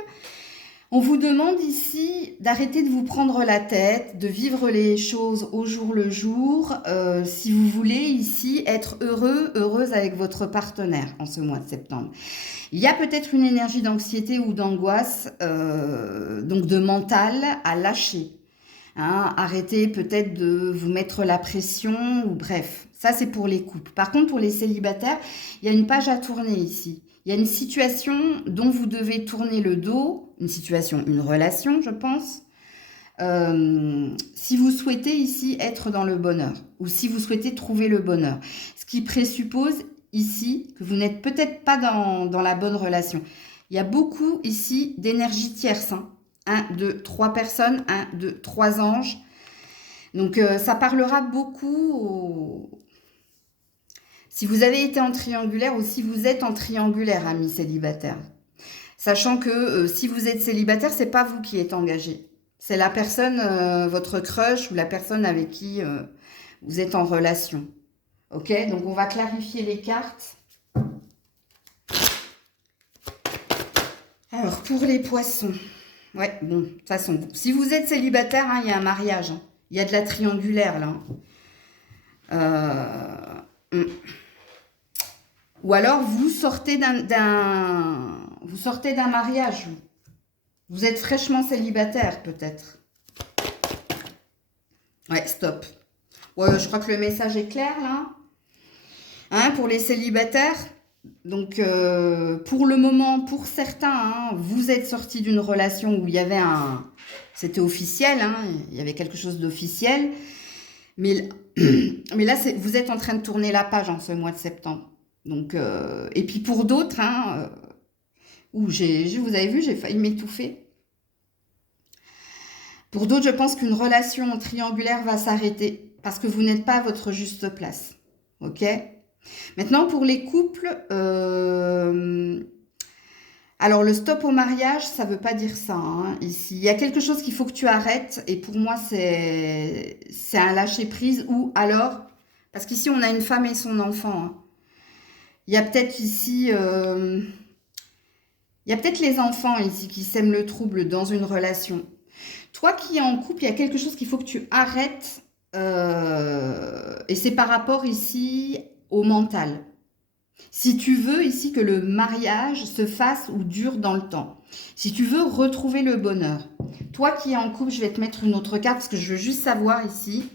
on vous demande ici d'arrêter de vous prendre la tête, de vivre les choses au jour le jour, si vous voulez ici être heureux, heureuse avec votre partenaire en ce mois de septembre. Il y a peut-être une énergie d'anxiété ou d'angoisse, donc de mental à lâcher. Hein, arrêtez peut-être de vous mettre la pression, ou bref, ça c'est pour les couples. Par contre, pour les célibataires, il y a une page à tourner ici. Il y a une situation dont vous devez tourner le dos, une situation, une relation, je pense, si vous souhaitez ici être dans le bonheur, ou si vous souhaitez trouver le bonheur. Ce qui présuppose ici que vous n'êtes peut-être pas dans la bonne relation. Il y a beaucoup ici d'énergie tierce, hein. 1, 2, 3 personnes, 1, 2, 3 anges. Donc, ça parlera beaucoup si vous avez été en triangulaire ou si vous êtes en triangulaire, amis célibataires. Sachant que si vous êtes célibataire, c'est pas vous qui êtes engagé. C'est la personne, votre crush ou la personne avec qui vous êtes en relation. Ok, donc on va clarifier les cartes. Alors, pour les poissons... Ouais, bon, de toute façon, si vous êtes célibataire, hein, il y a un mariage. Hein. Il y a de la triangulaire, là. Ou alors, vous sortez d'un mariage. Vous êtes fraîchement célibataire, peut-être. Ouais, stop. Ouais, je crois que le message est clair, là. Hein, pour les célibataires. Donc, pour le moment, pour certains, hein, vous êtes sortis d'une relation où il y avait c'était officiel, hein, il y avait quelque chose d'officiel. Mais là, vous êtes en train de tourner la page en ce mois de septembre. Donc, et puis pour d'autres, hein, vous avez vu, j'ai failli m'étouffer. Pour d'autres, je pense qu'une relation triangulaire va s'arrêter. parce que vous n'êtes pas à votre juste place. Ok? Maintenant, pour les couples, alors le stop au mariage, ça ne veut pas dire ça, hein, ici. Il y a quelque chose qu'il faut que tu arrêtes, et pour moi, c'est un lâcher-prise, ou alors, parce qu'ici, on a une femme et son enfant, hein. Il y a peut-être ici, il y a peut-être les enfants ici qui sèment le trouble dans une relation. Toi qui es en couple, il y a quelque chose qu'il faut que tu arrêtes, et c'est par rapport ici au mental. Si tu veux ici que le mariage se fasse ou dure dans le temps, si tu veux retrouver le bonheur, toi qui es en couple, je vais te mettre une autre carte parce que je veux juste savoir ici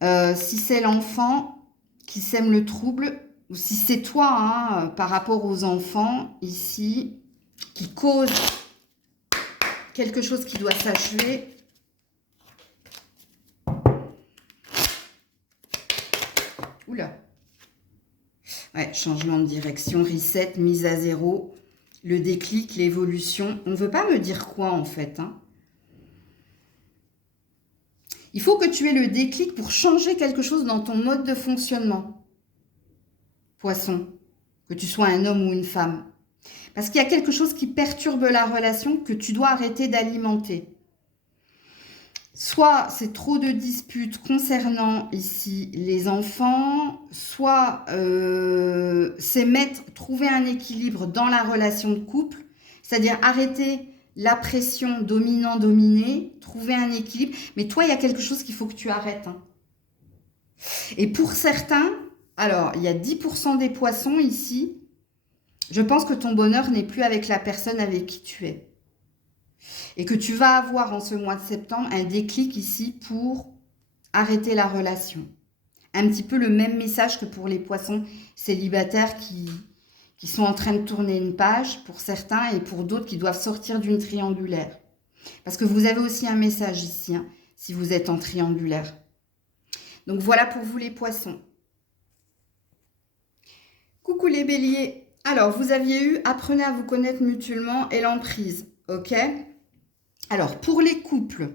si c'est l'enfant qui sème le trouble ou si c'est toi, hein, par rapport aux enfants ici, qui cause quelque chose qui doit s'achever. Oula. Ouais, changement de direction, reset, mise à zéro, le déclic, l'évolution. On ne veut pas me dire quoi en fait, hein. Il faut que tu aies le déclic pour changer quelque chose dans ton mode de fonctionnement. Poisson, que tu sois un homme ou une femme. Parce qu'il y a quelque chose qui perturbe la relation que tu dois arrêter d'alimenter. Soit c'est trop de disputes concernant ici les enfants, soit c'est trouver un équilibre dans la relation de couple, c'est-à-dire arrêter la pression dominant-dominé, trouver un équilibre. Mais toi, il y a quelque chose qu'il faut que tu arrêtes, hein. Et pour certains, alors il y a 10% des poissons ici, je pense que ton bonheur n'est plus avec la personne avec qui tu es. Et que tu vas avoir en ce mois de septembre un déclic ici pour arrêter la relation. Un petit peu le même message que pour les poissons célibataires qui sont en train de tourner une page pour certains et pour d'autres qui doivent sortir d'une triangulaire. Parce que vous avez aussi un message ici, hein, si vous êtes en triangulaire. Donc voilà pour vous les poissons. Coucou les béliers. Alors, vous aviez eu « Apprenez à vous connaître mutuellement » et l'emprise, ok ? Alors, pour les couples,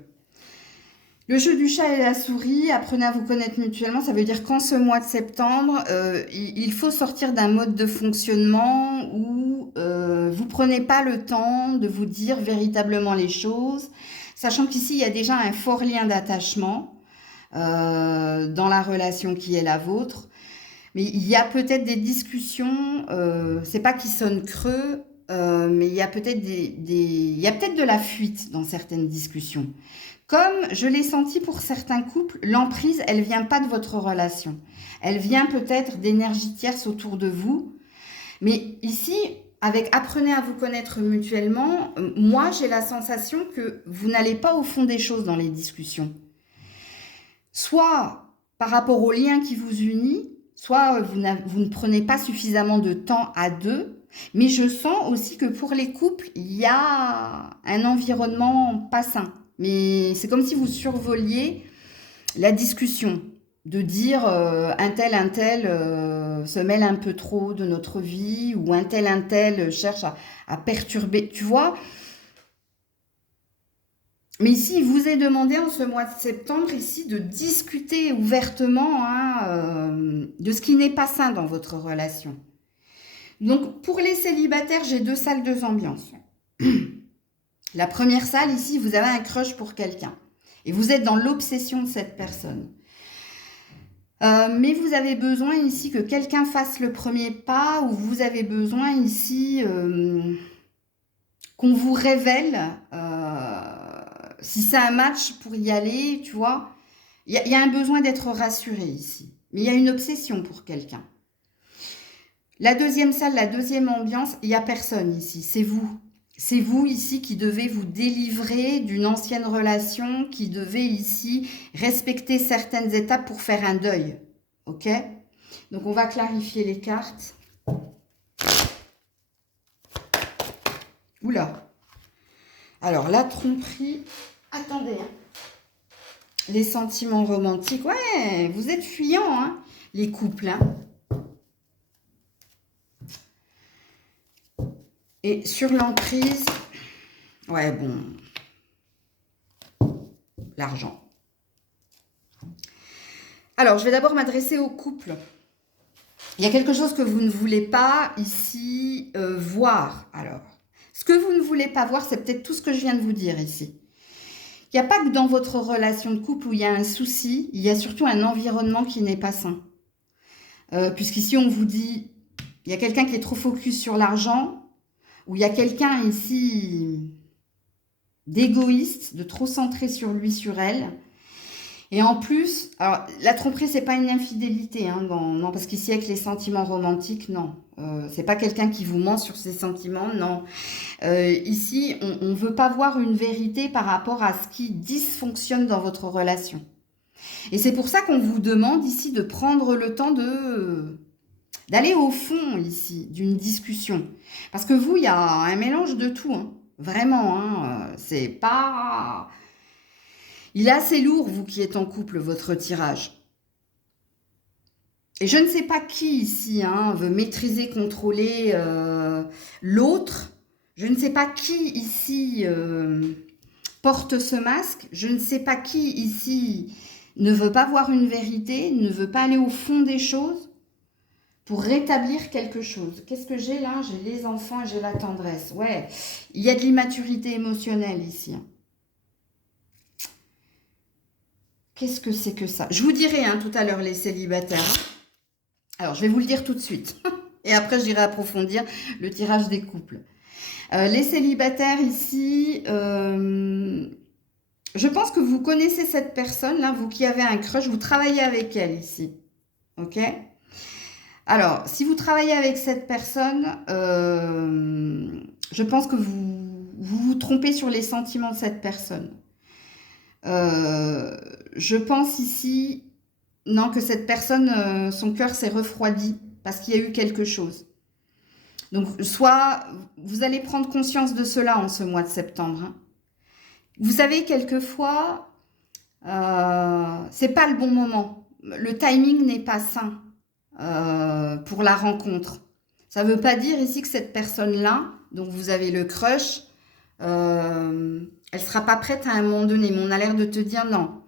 le jeu du chat et la souris, apprenez à vous connaître mutuellement, ça veut dire qu'en ce mois de septembre, il faut sortir d'un mode de fonctionnement où vous ne prenez pas le temps de vous dire véritablement les choses, sachant qu'ici, il y a déjà un fort lien d'attachement dans la relation qui est la vôtre. Mais il y a peut-être des discussions, c'est pas qu'ils sonnent creux, mais il y a peut-être il y a peut-être de la fuite dans certaines discussions. Comme je l'ai senti pour certains couples, l'emprise, elle vient pas de votre relation. Elle vient peut-être d'énergie tierce autour de vous. Mais ici, avec apprenez à vous connaître mutuellement, moi, j'ai la sensation que vous n'allez pas au fond des choses dans les discussions. Soit par rapport au lien qui vous unit, soit vous ne prenez pas suffisamment de temps à deux, mais je sens aussi que pour les couples, il y a un environnement pas sain. Mais c'est comme si vous survoliez la discussion, de dire un tel se mêle un peu trop de notre vie, ou un tel cherche à perturber, tu vois. Mais ici, il vous est demandé en ce mois de septembre ici de discuter ouvertement, hein, de ce qui n'est pas sain dans votre relation. Donc, pour les célibataires, j'ai 2 salles, 2 ambiances. La première salle, ici, vous avez un crush pour quelqu'un. Et vous êtes dans l'obsession de cette personne. Mais vous avez besoin ici que quelqu'un fasse le premier pas, ou vous avez besoin ici qu'on vous révèle si c'est un match pour y aller, tu vois. Il y a un besoin d'être rassuré ici. Mais il y a une obsession pour quelqu'un. La deuxième salle, la deuxième ambiance, il n'y a personne ici, c'est vous. C'est vous ici qui devez vous délivrer d'une ancienne relation, qui devez ici respecter certaines étapes pour faire un deuil. Ok ? Donc on va clarifier les cartes. Oula. Alors la tromperie, attendez. Hein. Les sentiments romantiques, ouais, vous êtes fuyants, hein, les couples, hein. Et sur l'emprise, ouais, bon, l'argent. Alors, je vais d'abord m'adresser au couple. Il y a quelque chose que vous ne voulez pas ici voir. Alors, ce que vous ne voulez pas voir, c'est peut-être tout ce que je viens de vous dire ici. Il n'y a pas que dans votre relation de couple où il y a un souci, il y a surtout un environnement qui n'est pas sain. Puisqu'ici, on vous dit, il y a quelqu'un qui est trop focus sur l'argent, ou il y a quelqu'un ici d'égoïste, de trop centré sur lui, sur elle. Et en plus, alors la tromperie, c'est pas une infidélité, hein, non, parce qu'ici avec les sentiments romantiques, non. C'est pas quelqu'un qui vous ment sur ses sentiments, non. Ici, on veut pas voir une vérité par rapport à ce qui dysfonctionne dans votre relation. Et c'est pour ça qu'on vous demande ici de prendre le temps d'aller au fond ici d'une discussion. Parce que vous, il y a un mélange de tout, hein. Vraiment, hein, c'est pas... Il est assez lourd, vous qui êtes en couple, votre tirage. Et je ne sais pas qui ici hein, veut maîtriser, contrôler l'autre. Je ne sais pas qui ici porte ce masque. Je ne sais pas qui ici ne veut pas voir une vérité, ne veut pas aller au fond des choses pour rétablir quelque chose. Qu'est-ce que j'ai là? J'ai les enfants et j'ai la tendresse. Ouais, il y a de l'immaturité émotionnelle ici. Qu'est-ce que c'est que ça? Je vous dirai hein, tout à l'heure les célibataires. Alors, je vais vous le dire tout de suite. Et après, j'irai approfondir le tirage des couples. Les célibataires ici, je pense que vous connaissez cette personne, là, vous qui avez un crush, vous travaillez avec elle ici. Ok? Alors, si vous travaillez avec cette personne, je pense que vous trompez sur les sentiments de cette personne. Je pense ici, non, que cette personne, son cœur s'est refroidi parce qu'il y a eu quelque chose. Donc, soit vous allez prendre conscience de cela en ce mois de septembre. Hein. Vous savez, quelquefois, c'est pas le bon moment. Le timing n'est pas sain pour la rencontre. Ça ne veut pas dire ici que cette personne-là, dont vous avez le crush, elle sera pas prête à un moment donné. Mais on a l'air de te dire non.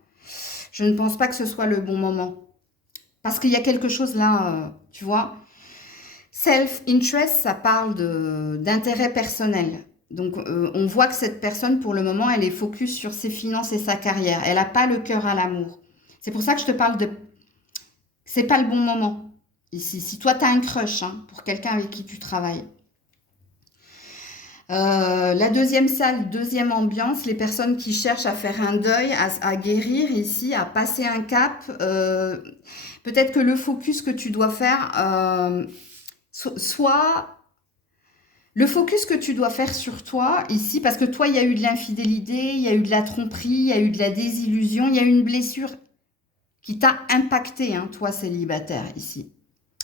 Je ne pense pas que ce soit le bon moment. Parce qu'il y a quelque chose là, tu vois. Self-interest, ça parle d'intérêt personnel. Donc, on voit que cette personne, pour le moment, elle est focus sur ses finances et sa carrière. Elle n'a pas le cœur à l'amour. C'est pour ça que je te parle de... C'est pas le bon moment. Ici, si toi, tu as un crush hein, pour quelqu'un avec qui tu travailles. La deuxième salle, deuxième ambiance, les personnes qui cherchent à faire un deuil, à guérir ici, à passer un cap. Peut-être que le focus que tu dois faire, soit le focus que tu dois faire sur toi ici, parce que toi, il y a eu de l'infidélité, il y a eu de la tromperie, il y a eu de la désillusion, il y a eu une blessure qui t'a impacté, hein, toi célibataire ici,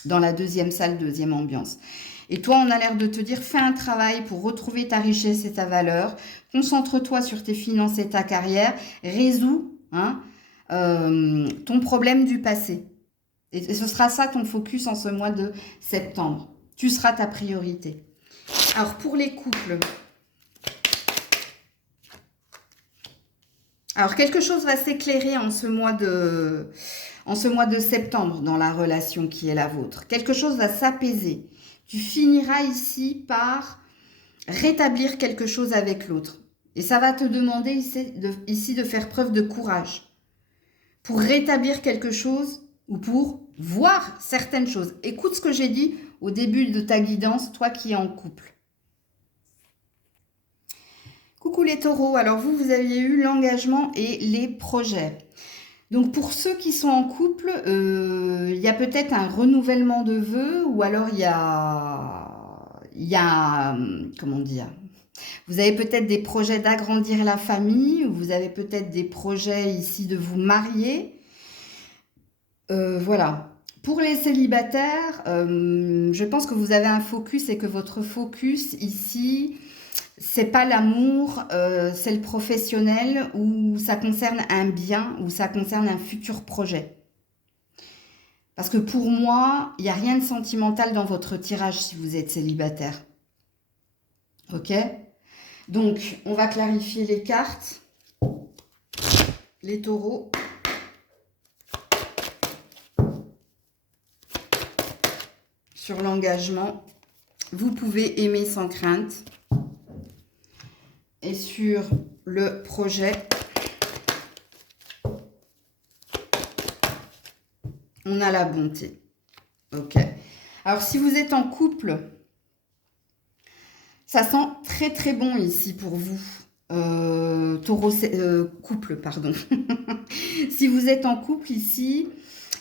dans la deuxième salle, deuxième ambiance. Et toi, on a l'air de te dire, fais un travail pour retrouver ta richesse et ta valeur. Concentre-toi sur tes finances et ta carrière. Résous hein, ton problème du passé. Et ce sera ça ton focus en ce mois de septembre. Tu seras ta priorité. Alors, pour les couples. Alors, quelque chose va s'éclairer en ce mois de septembre dans la relation qui est la vôtre. Quelque chose va s'apaiser. Tu finiras ici par rétablir quelque chose avec l'autre. Et ça va te demander ici de faire preuve de courage pour rétablir quelque chose ou pour voir certaines choses. Écoute ce que j'ai dit au début de ta guidance, toi qui es en couple. Coucou les taureaux, alors vous aviez eu l'engagement et les projets. Donc pour ceux qui sont en couple, il y a peut-être un renouvellement de vœux ou alors il y a comment dire, vous avez peut-être des projets d'agrandir la famille ou vous avez peut-être des projets ici de vous marier. Voilà. Pour les célibataires, je pense que vous avez un focus et que votre focus ici, c'est pas l'amour, c'est le professionnel ou ça concerne un bien ou ça concerne un futur projet. Parce que pour moi, il n'y a rien de sentimental dans votre tirage si vous êtes célibataire. Ok? Donc, on va clarifier les cartes. Les taureaux. sur l'engagement, vous pouvez aimer sans crainte. Et sur le projet, on a la bonté. Ok. Alors, si vous êtes en couple, ça sent très très bon ici pour vous. Taureau, couple, pardon. Si vous êtes en couple ici,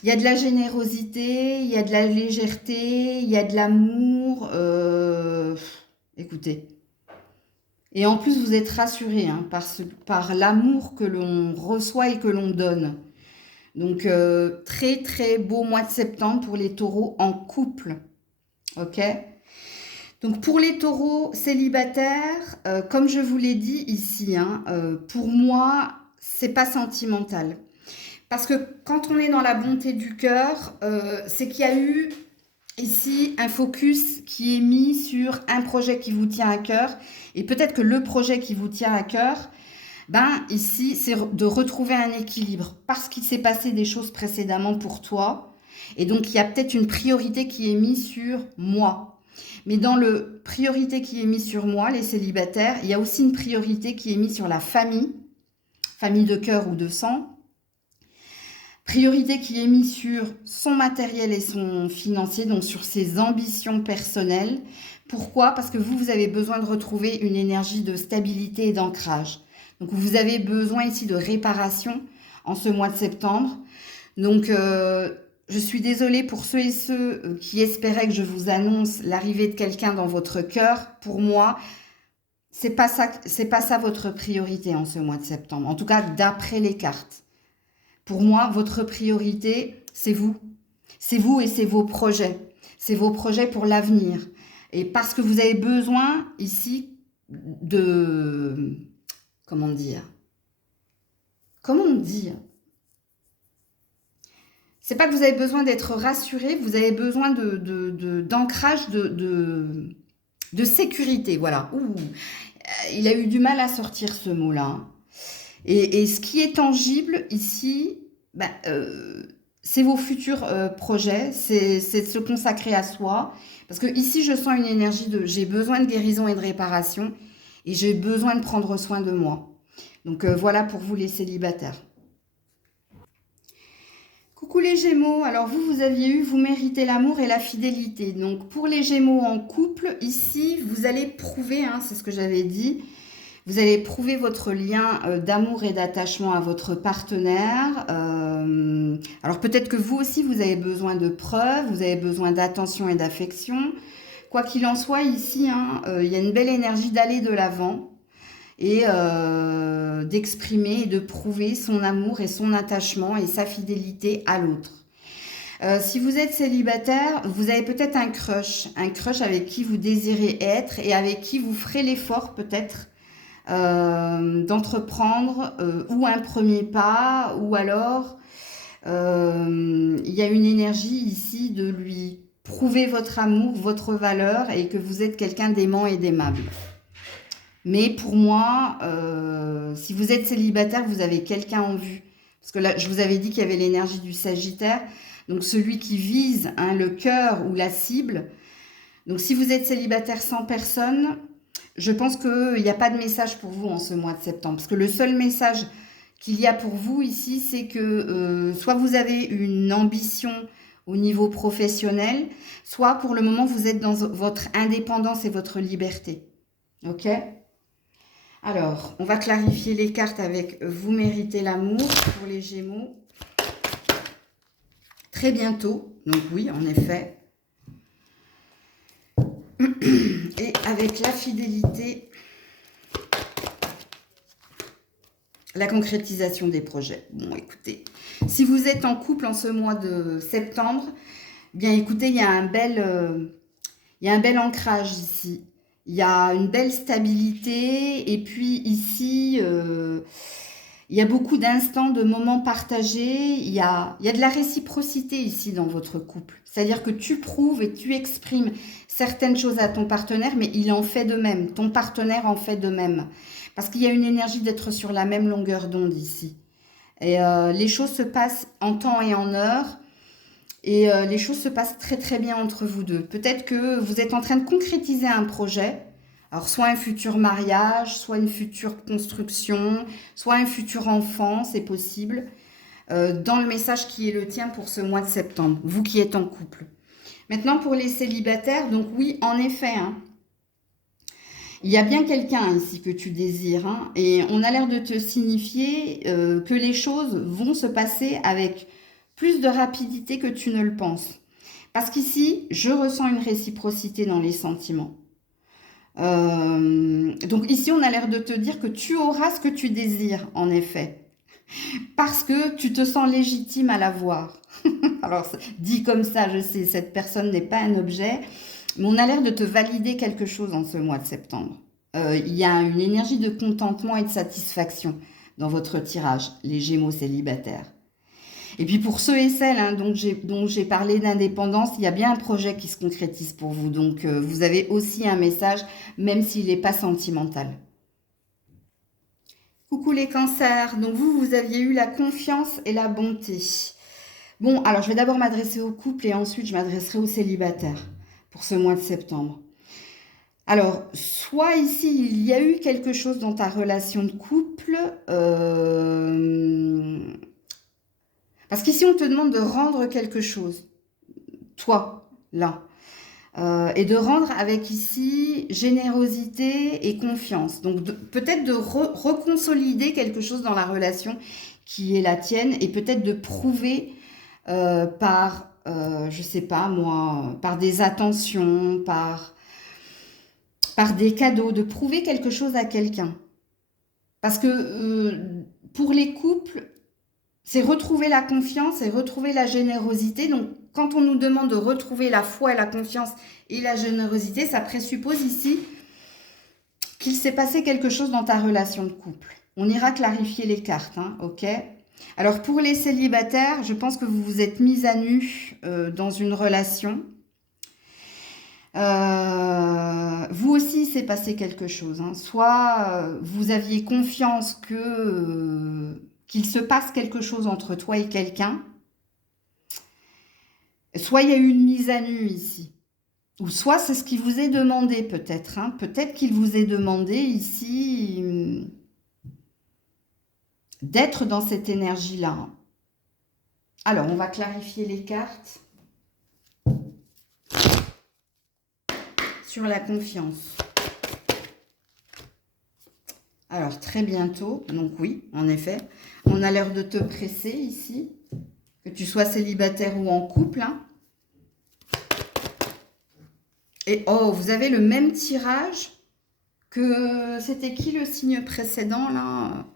il y a de la générosité, il y a de la légèreté, il y a de l'amour. Écoutez. Et en plus, vous êtes rassuré hein, par l'amour que l'on reçoit et que l'on donne. Donc, très, très beau mois de septembre pour les taureaux en couple. Ok ? Donc, pour les taureaux célibataires, comme je vous l'ai dit ici, hein, pour moi, c'est pas sentimental. Parce que quand on est dans la bonté du cœur, c'est qu'il y a eu ici un focus qui est mis sur un projet qui vous tient à cœur. Et peut-être que le projet qui vous tient à cœur, ben ici, c'est de retrouver un équilibre. Parce qu'il s'est passé des choses précédemment pour toi. Et donc, il y a peut-être une priorité qui est mise sur moi. Mais dans le priorité qui est mise sur moi, les célibataires, il y a aussi une priorité qui est mise sur la famille de cœur ou de sang. Priorité qui est mise sur son matériel et son financier, donc sur ses ambitions personnelles. Pourquoi? Parce que vous avez besoin de retrouver une énergie de stabilité et d'ancrage. Donc, vous avez besoin ici de réparation en ce mois de septembre. Donc, je suis désolée pour ceux et ceux qui espéraient que je vous annonce l'arrivée de quelqu'un dans votre cœur. Pour moi, c'est pas ça votre priorité en ce mois de septembre. En tout cas, d'après les cartes. Pour moi, votre priorité, c'est vous. C'est vous et c'est vos projets. C'est vos projets pour l'avenir. Et parce que vous avez besoin ici de... Comment dire? C'est pas que vous avez besoin d'être rassuré, vous avez besoin d'ancrage, de sécurité. Voilà. Ouh, il a eu du mal à sortir ce mot-là. Et ce qui est tangible ici, ben, c'est vos futurs projets, c'est de se consacrer à soi. Parce que ici, je sens une énergie de j'ai besoin de guérison et de réparation et j'ai besoin de prendre soin de moi. Donc voilà pour vous les célibataires. Coucou les Gémeaux, alors vous aviez eu, vous méritez l'amour et la fidélité. Donc pour les Gémeaux en couple, ici, vous allez prouver, hein, c'est ce que j'avais dit, vous allez prouver votre lien d'amour et d'attachement à votre partenaire. Alors peut-être que vous aussi, vous avez besoin de preuves, vous avez besoin d'attention et d'affection. Quoi qu'il en soit, ici, hein, il y a une belle énergie d'aller de l'avant et d'exprimer et de prouver son amour et son attachement et sa fidélité à l'autre. Si vous êtes célibataire, vous avez peut-être un crush avec qui vous désirez être et avec qui vous ferez l'effort peut-être d'entreprendre ou un premier pas, ou alors il y a une énergie ici de lui prouver votre amour, votre valeur et que vous êtes quelqu'un d'aimant et d'aimable. Mais pour moi, si vous êtes célibataire, vous avez quelqu'un en vue. Parce que là, je vous avais dit qu'il y avait l'énergie du Sagittaire, donc celui qui vise hein, le cœur ou la cible. Donc si vous êtes célibataire sans personne, je pense qu'il n'y a pas de message pour vous en ce mois de septembre. Parce que le seul message qu'il y a pour vous ici, c'est que soit vous avez une ambition au niveau professionnel, soit pour le moment, vous êtes dans votre indépendance et votre liberté. Ok ? Alors, on va clarifier les cartes avec « Vous méritez l'amour » pour les Gémeaux. Très bientôt, donc oui, en effet. Et avec la fidélité, la concrétisation des projets. Bon, écoutez, si vous êtes en couple en ce mois de septembre, bien écoutez, il y a un bel ancrage ici. Il y a une belle stabilité et puis ici, il y a beaucoup d'instants, de moments partagés. Il y a de la réciprocité ici dans votre couple. C'est-à-dire que tu prouves et tu exprimes certaines choses à ton partenaire, mais il en fait de même. Ton partenaire en fait de même. Parce qu'il y a une énergie d'être sur la même longueur d'onde ici. Et les choses se passent en temps et en heure. Et les choses se passent très très bien entre vous deux. Peut-être que vous êtes en train de concrétiser un projet. Alors, soit un futur mariage, soit une future construction, soit un futur enfant, c'est possible. Dans le message qui est le tien pour ce mois de septembre, vous qui êtes en couple. Maintenant, pour les célibataires, donc oui, en effet, hein, il y a bien quelqu'un ici que tu désires, hein, et on a l'air de te signifier que les choses vont se passer avec plus de rapidité que tu ne le penses. Parce qu'ici, je ressens une réciprocité dans les sentiments. Donc ici, on a l'air de te dire que tu auras ce que tu désires, en effet. Parce que tu te sens légitime à l'avoir. Alors, dit comme ça, je sais, cette personne n'est pas un objet, mais on a l'air de te valider quelque chose en ce mois de septembre. Il y a une énergie de contentement et de satisfaction dans votre tirage, les Gémeaux célibataires. Et puis pour ceux et celles hein, dont j'ai parlé d'indépendance, il y a bien un projet qui se concrétise pour vous. Donc vous avez aussi un message, même s'il n'est pas sentimental. Coucou les cancers, donc vous aviez eu la confiance et la bonté. Bon, alors je vais d'abord m'adresser aux couples et ensuite je m'adresserai aux célibataires pour ce mois de septembre. Alors, soit ici, il y a eu quelque chose dans ta relation de couple, parce qu'ici, on te demande de rendre quelque chose, toi, là, et de rendre avec ici générosité et confiance. Donc, peut-être de reconsolider quelque chose dans la relation qui est la tienne et peut-être de prouver par, je sais pas moi, par des attentions, par des cadeaux, de prouver quelque chose à quelqu'un. Parce que pour les couples, c'est retrouver la confiance et retrouver la générosité. Donc, quand on nous demande de retrouver la foi et la confiance et la générosité, ça présuppose ici qu'il s'est passé quelque chose dans ta relation de couple. On ira clarifier les cartes, hein, ok? Alors, pour les célibataires, je pense que vous vous êtes mis à nu dans une relation. Vous aussi, il s'est passé quelque chose. Hein. Soit vous aviez confiance qu'il se passe quelque chose entre toi et quelqu'un, soit il y a eu une mise à nu ici. Ou soit c'est ce qui vous est demandé peut-être. Hein. Peut-être qu'il vous est demandé ici d'être dans cette énergie-là. Alors, on va clarifier les cartes. Sur la confiance. Alors, très bientôt, donc oui, en effet, on a l'air de te presser ici, que tu sois célibataire ou en couple. Hein. Et oh, vous avez le même tirage que... C'était qui le signe précédent, là?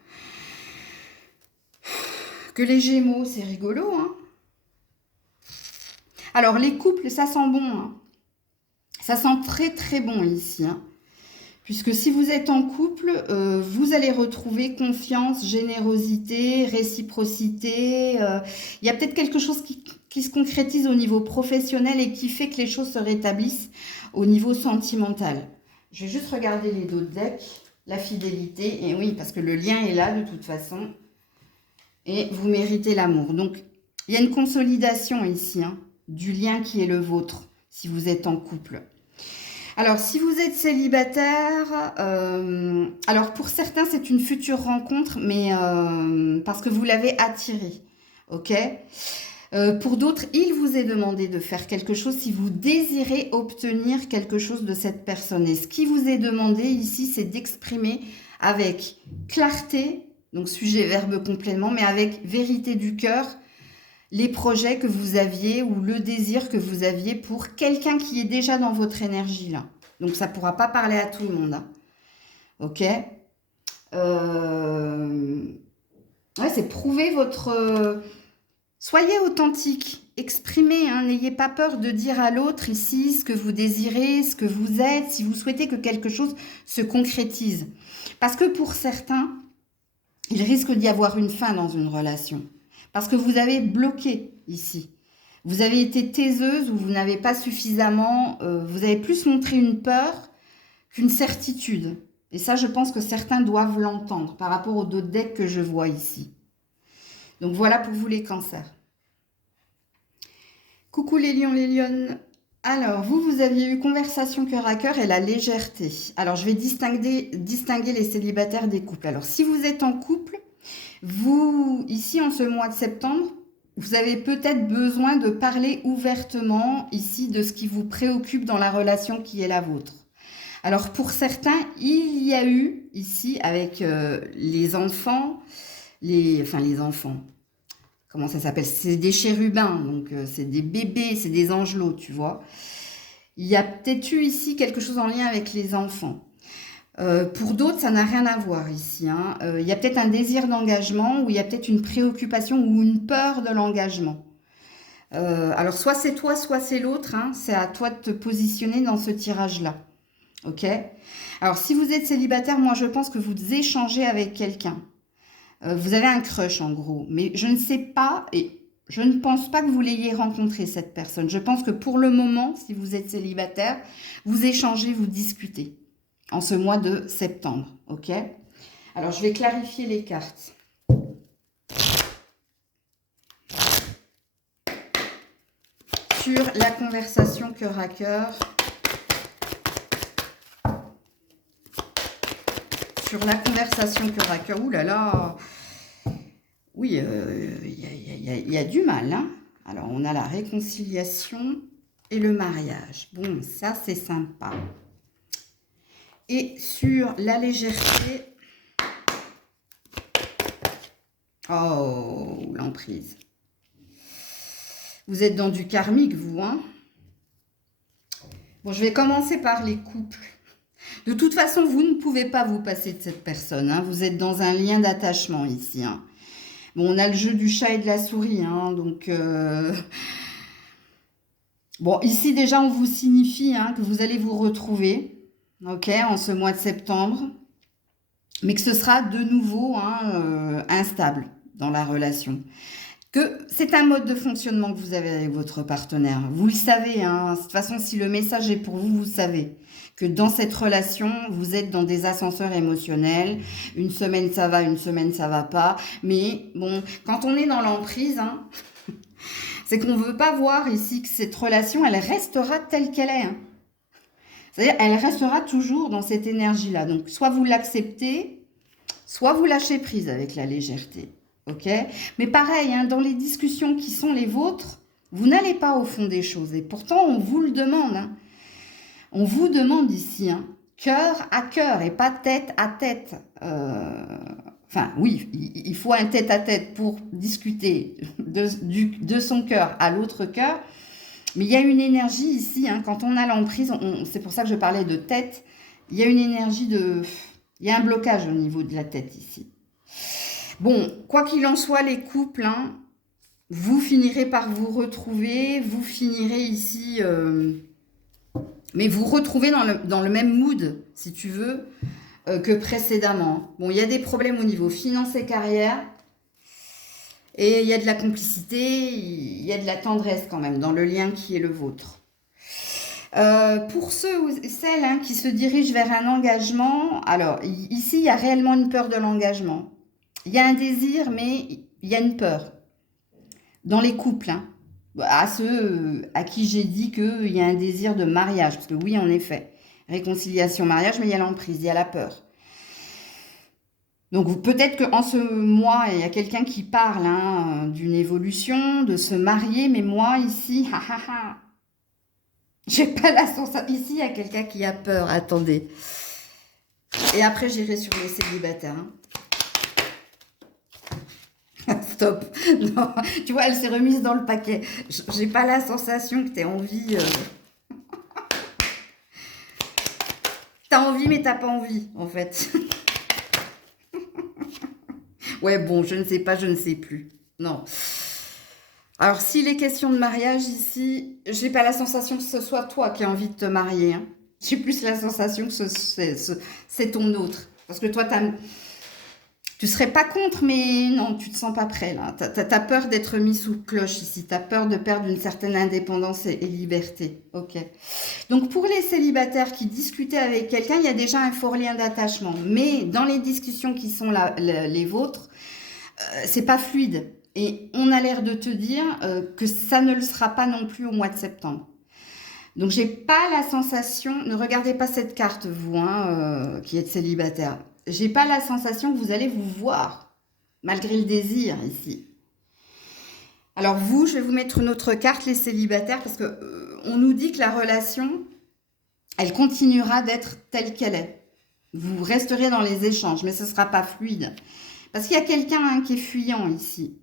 Que les Gémeaux, c'est rigolo, hein? Alors, les couples, ça sent bon, hein. Ça sent très très bon ici, hein. Puisque si vous êtes en couple, vous allez retrouver confiance, générosité, réciprocité. Il y a peut-être quelque chose qui se concrétise au niveau professionnel et qui fait que les choses se rétablissent au niveau sentimental. Je vais juste regarder les deux decks, la fidélité. Et oui, parce que le lien est là de toute façon. Et vous méritez l'amour. Donc, il y a une consolidation ici, hein, du lien qui est le vôtre, si vous êtes en couple. Alors, si vous êtes célibataire, alors pour certains, c'est une future rencontre, mais parce que vous l'avez attiré, ok? Pour d'autres, il vous est demandé de faire quelque chose si vous désirez obtenir quelque chose de cette personne. Et ce qui vous est demandé ici, c'est d'exprimer avec clarté, donc sujet, verbe, complément, mais avec vérité du cœur, les projets que vous aviez ou le désir que vous aviez pour quelqu'un qui est déjà dans votre énergie là. Donc ça ne pourra pas parler à tout le monde. Hein. Ok ouais, c'est prouver votre... soyez authentique, exprimez, hein, n'ayez pas peur de dire à l'autre ici ce que vous désirez, ce que vous êtes, si vous souhaitez que quelque chose se concrétise. Parce que pour certains, il risque d'y avoir une fin dans une relation. Parce que vous avez bloqué ici. Vous avez été taiseuse ou vous n'avez pas suffisamment... vous avez plus montré une peur qu'une certitude. Et ça, je pense que certains doivent l'entendre par rapport aux deux decks que je vois ici. Donc voilà pour vous les cancers. Coucou les lions, les lionnes. Alors, vous aviez eu conversation cœur à cœur et la légèreté. Alors, je vais distinguer les célibataires des couples. Alors, si vous êtes en couple, vous, ici, en ce mois de septembre, vous avez peut-être besoin de parler ouvertement, ici, de ce qui vous préoccupe dans la relation qui est la vôtre. Alors, pour certains, il y a eu, ici, avec les enfants, les enfants, comment ça s'appelle? C'est des chérubins, donc c'est des bébés, c'est des angelots, tu vois. Il y a peut-être eu ici quelque chose en lien avec les enfants. Pour d'autres, ça n'a rien à voir ici, hein. Il y a peut-être un désir d'engagement ou il y a peut-être une préoccupation ou une peur de l'engagement. Alors, soit c'est toi, soit c'est l'autre, hein. C'est à toi de te positionner dans ce tirage-là. Ok? Alors, si vous êtes célibataire, moi, je pense que vous échangez avec quelqu'un. Vous avez un crush, en gros. Mais je ne sais pas, et je ne pense pas que vous l'ayez rencontré, cette personne. Je pense que pour le moment, si vous êtes célibataire, vous échangez, vous discutez en ce mois de septembre. Ok? Alors, je vais clarifier les cartes. Sur la conversation cœur à cœur. Sur la conversation cœur à cœur. Ouh là là! Oui, il y a du mal, hein. Alors, on a la réconciliation et le mariage. Bon, ça, c'est sympa. Et sur la légèreté... Oh, l'emprise. Vous êtes dans du karmique, vous, hein. Bon, je vais commencer par les couples. De toute façon, vous ne pouvez pas vous passer de cette personne, hein. Vous êtes dans un lien d'attachement ici, hein. Bon, on a le jeu du chat et de la souris, hein, donc... Bon, ici, déjà, on vous signifie hein, que vous allez vous retrouver, ok, en ce mois de septembre, mais que ce sera de nouveau hein, instable dans la relation. Que c'est un mode de fonctionnement que vous avez avec votre partenaire. Vous le savez, hein, de toute façon, si le message est pour vous, vous savez que dans cette relation, vous êtes dans des ascenseurs émotionnels. Une semaine, ça va, une semaine, ça va pas. Mais bon, quand on est dans l'emprise, hein, c'est qu'on ne veut pas voir ici que cette relation, elle restera telle qu'elle est. Hein. C'est-à-dire, elle restera toujours dans cette énergie-là. Donc, soit vous l'acceptez, soit vous lâchez prise avec la légèreté. Ok? Mais pareil, hein, dans les discussions qui sont les vôtres, vous n'allez pas au fond des choses. Et pourtant, on vous le demande. Hein. On vous demande ici, hein, cœur à cœur et pas tête à tête. Enfin, oui, il faut un tête-à-tête pour discuter de son cœur à l'autre cœur. Mais il y a une énergie ici, hein, quand on a l'emprise, c'est pour ça que je parlais de tête, il y a une énergie de... Il y a un blocage au niveau de la tête ici. Bon, quoi qu'il en soit, les couples, hein, vous finirez par vous retrouver, vous finirez ici... mais vous retrouvez dans le même mood, si tu veux, que précédemment. Bon, il y a des problèmes au niveau finance et carrière. Et il y a de la complicité, il y a de la tendresse quand même dans le lien qui est le vôtre. Pour ceux ou celles hein, qui se dirigent vers un engagement, alors ici, il y a réellement une peur de l'engagement. Il y a un désir, mais il y a une peur. Dans les couples, hein, à ceux à qui j'ai dit qu'il y a un désir de mariage. Parce que oui, en effet, réconciliation, mariage, mais il y a l'emprise, il y a la peur. Donc peut-être qu'en ce mois, il y a quelqu'un qui parle hein, d'une évolution, de se marier, mais moi ici, j'ai pas la sensation. Ici, il y a quelqu'un qui a peur, attendez. Et après, j'irai sur les célibataires. Hein. Stop. Non, tu vois, elle s'est remise dans le paquet. J'ai pas la sensation que tu aies envie... T'as envie, mais t'as pas envie, en fait. Ouais, bon, je ne sais pas, je ne sais plus. Non. Alors, s'il est question de mariage ici, j'ai pas la sensation que ce soit toi qui as envie de te marier. Hein. J'ai plus la sensation que c'est ton autre. Parce que toi, tu serais pas contre, mais non, tu te sens pas prêt, là. T'as peur d'être mis sous cloche ici. T'as peur de perdre une certaine indépendance et liberté. Ok. Donc, pour les célibataires qui discutaient avec quelqu'un, il y a déjà un fort lien d'attachement. Mais dans les discussions qui sont les vôtres, c'est pas fluide. Et on a l'air de te dire que ça ne le sera pas non plus au mois de septembre. Donc, j'ai pas la sensation, ne regardez pas cette carte, vous, hein, qui êtes célibataire. J'ai pas la sensation que vous allez vous voir, malgré le désir ici. Alors vous, je vais vous mettre une autre carte, les célibataires, parce que on nous dit que la relation, elle continuera d'être telle qu'elle est. Vous resterez dans les échanges, mais ce ne sera pas fluide. Parce qu'il y a quelqu'un qui est fuyant ici.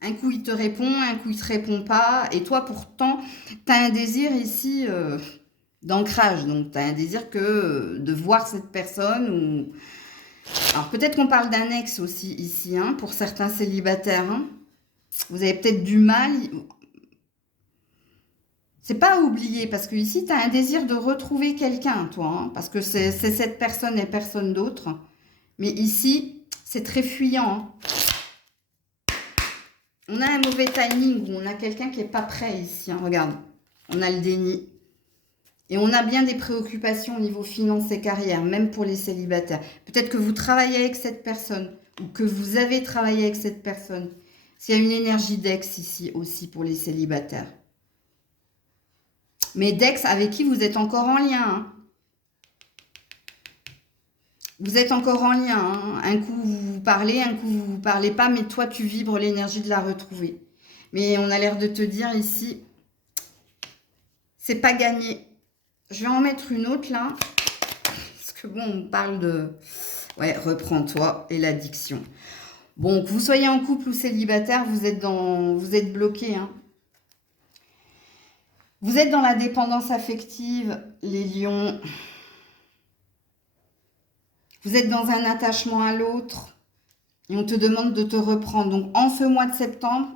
Un coup, il te répond, un coup, il ne te répond pas. Et toi, pourtant, tu as un désir ici d'ancrage. Donc, tu as un désir de voir cette personne. Ou... Alors, peut-être qu'on parle d'un ex aussi ici, hein, pour certains célibataires. Hein. Vous avez peut-être du mal. C'est pas à oublier, parce que ici, tu as un désir de retrouver quelqu'un, toi. Hein, parce que c'est cette personne et personne d'autre. Mais ici, c'est très fuyant. Hein. On a un mauvais timing, où on a quelqu'un qui n'est pas prêt ici. Hein, regarde, on a le déni. Et on a bien des préoccupations au niveau finance et carrière, même pour les célibataires. Peut-être que vous travaillez avec cette personne, ou que vous avez travaillé avec cette personne. S'il y a une énergie d'ex ici aussi pour les célibataires. Mais d'ex avec qui vous êtes encore en lien. Hein. Vous êtes encore en lien. Hein. Un coup, vous parlez, un coup, vous ne parlez pas, mais toi, tu vibres l'énergie de la retrouver. Mais on a l'air de te dire ici, c'est pas gagné. Je vais en mettre une autre là. Parce que bon, on parle de... Ouais, reprends-toi et l'addiction. Bon, que vous soyez en couple ou célibataire, vous êtes bloqué. Hein. Vous êtes dans la dépendance affective, les lions. Vous êtes dans un attachement à l'autre et on te demande de te reprendre. Donc, en ce mois de septembre,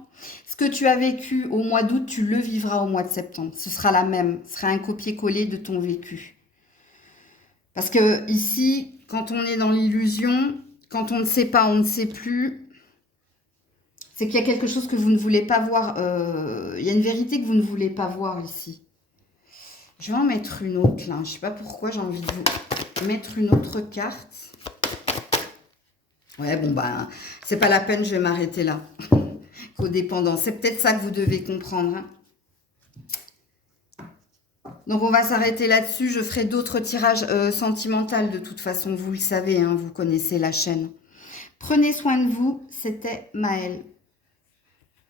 ce que tu as vécu au mois d'août, tu le vivras au mois de septembre. Ce sera la même. Ce sera un copier-coller de ton vécu. Parce que ici, quand on est dans l'illusion, quand on ne sait pas, on ne sait plus, c'est qu'il y a quelque chose que vous ne voulez pas voir. Il y a une vérité que vous ne voulez pas voir ici. Je vais en mettre une autre là. Je ne sais pas pourquoi j'ai envie de vous mettre une autre carte. Ouais, bon, bah, c'est pas la peine, je vais m'arrêter là. Codépendant. C'est peut-être ça que vous devez comprendre. Hein. Donc, on va s'arrêter là-dessus. Je ferai d'autres tirages sentimentaux de toute façon. Vous le savez, hein, vous connaissez la chaîne. Prenez soin de vous. C'était Maëlle.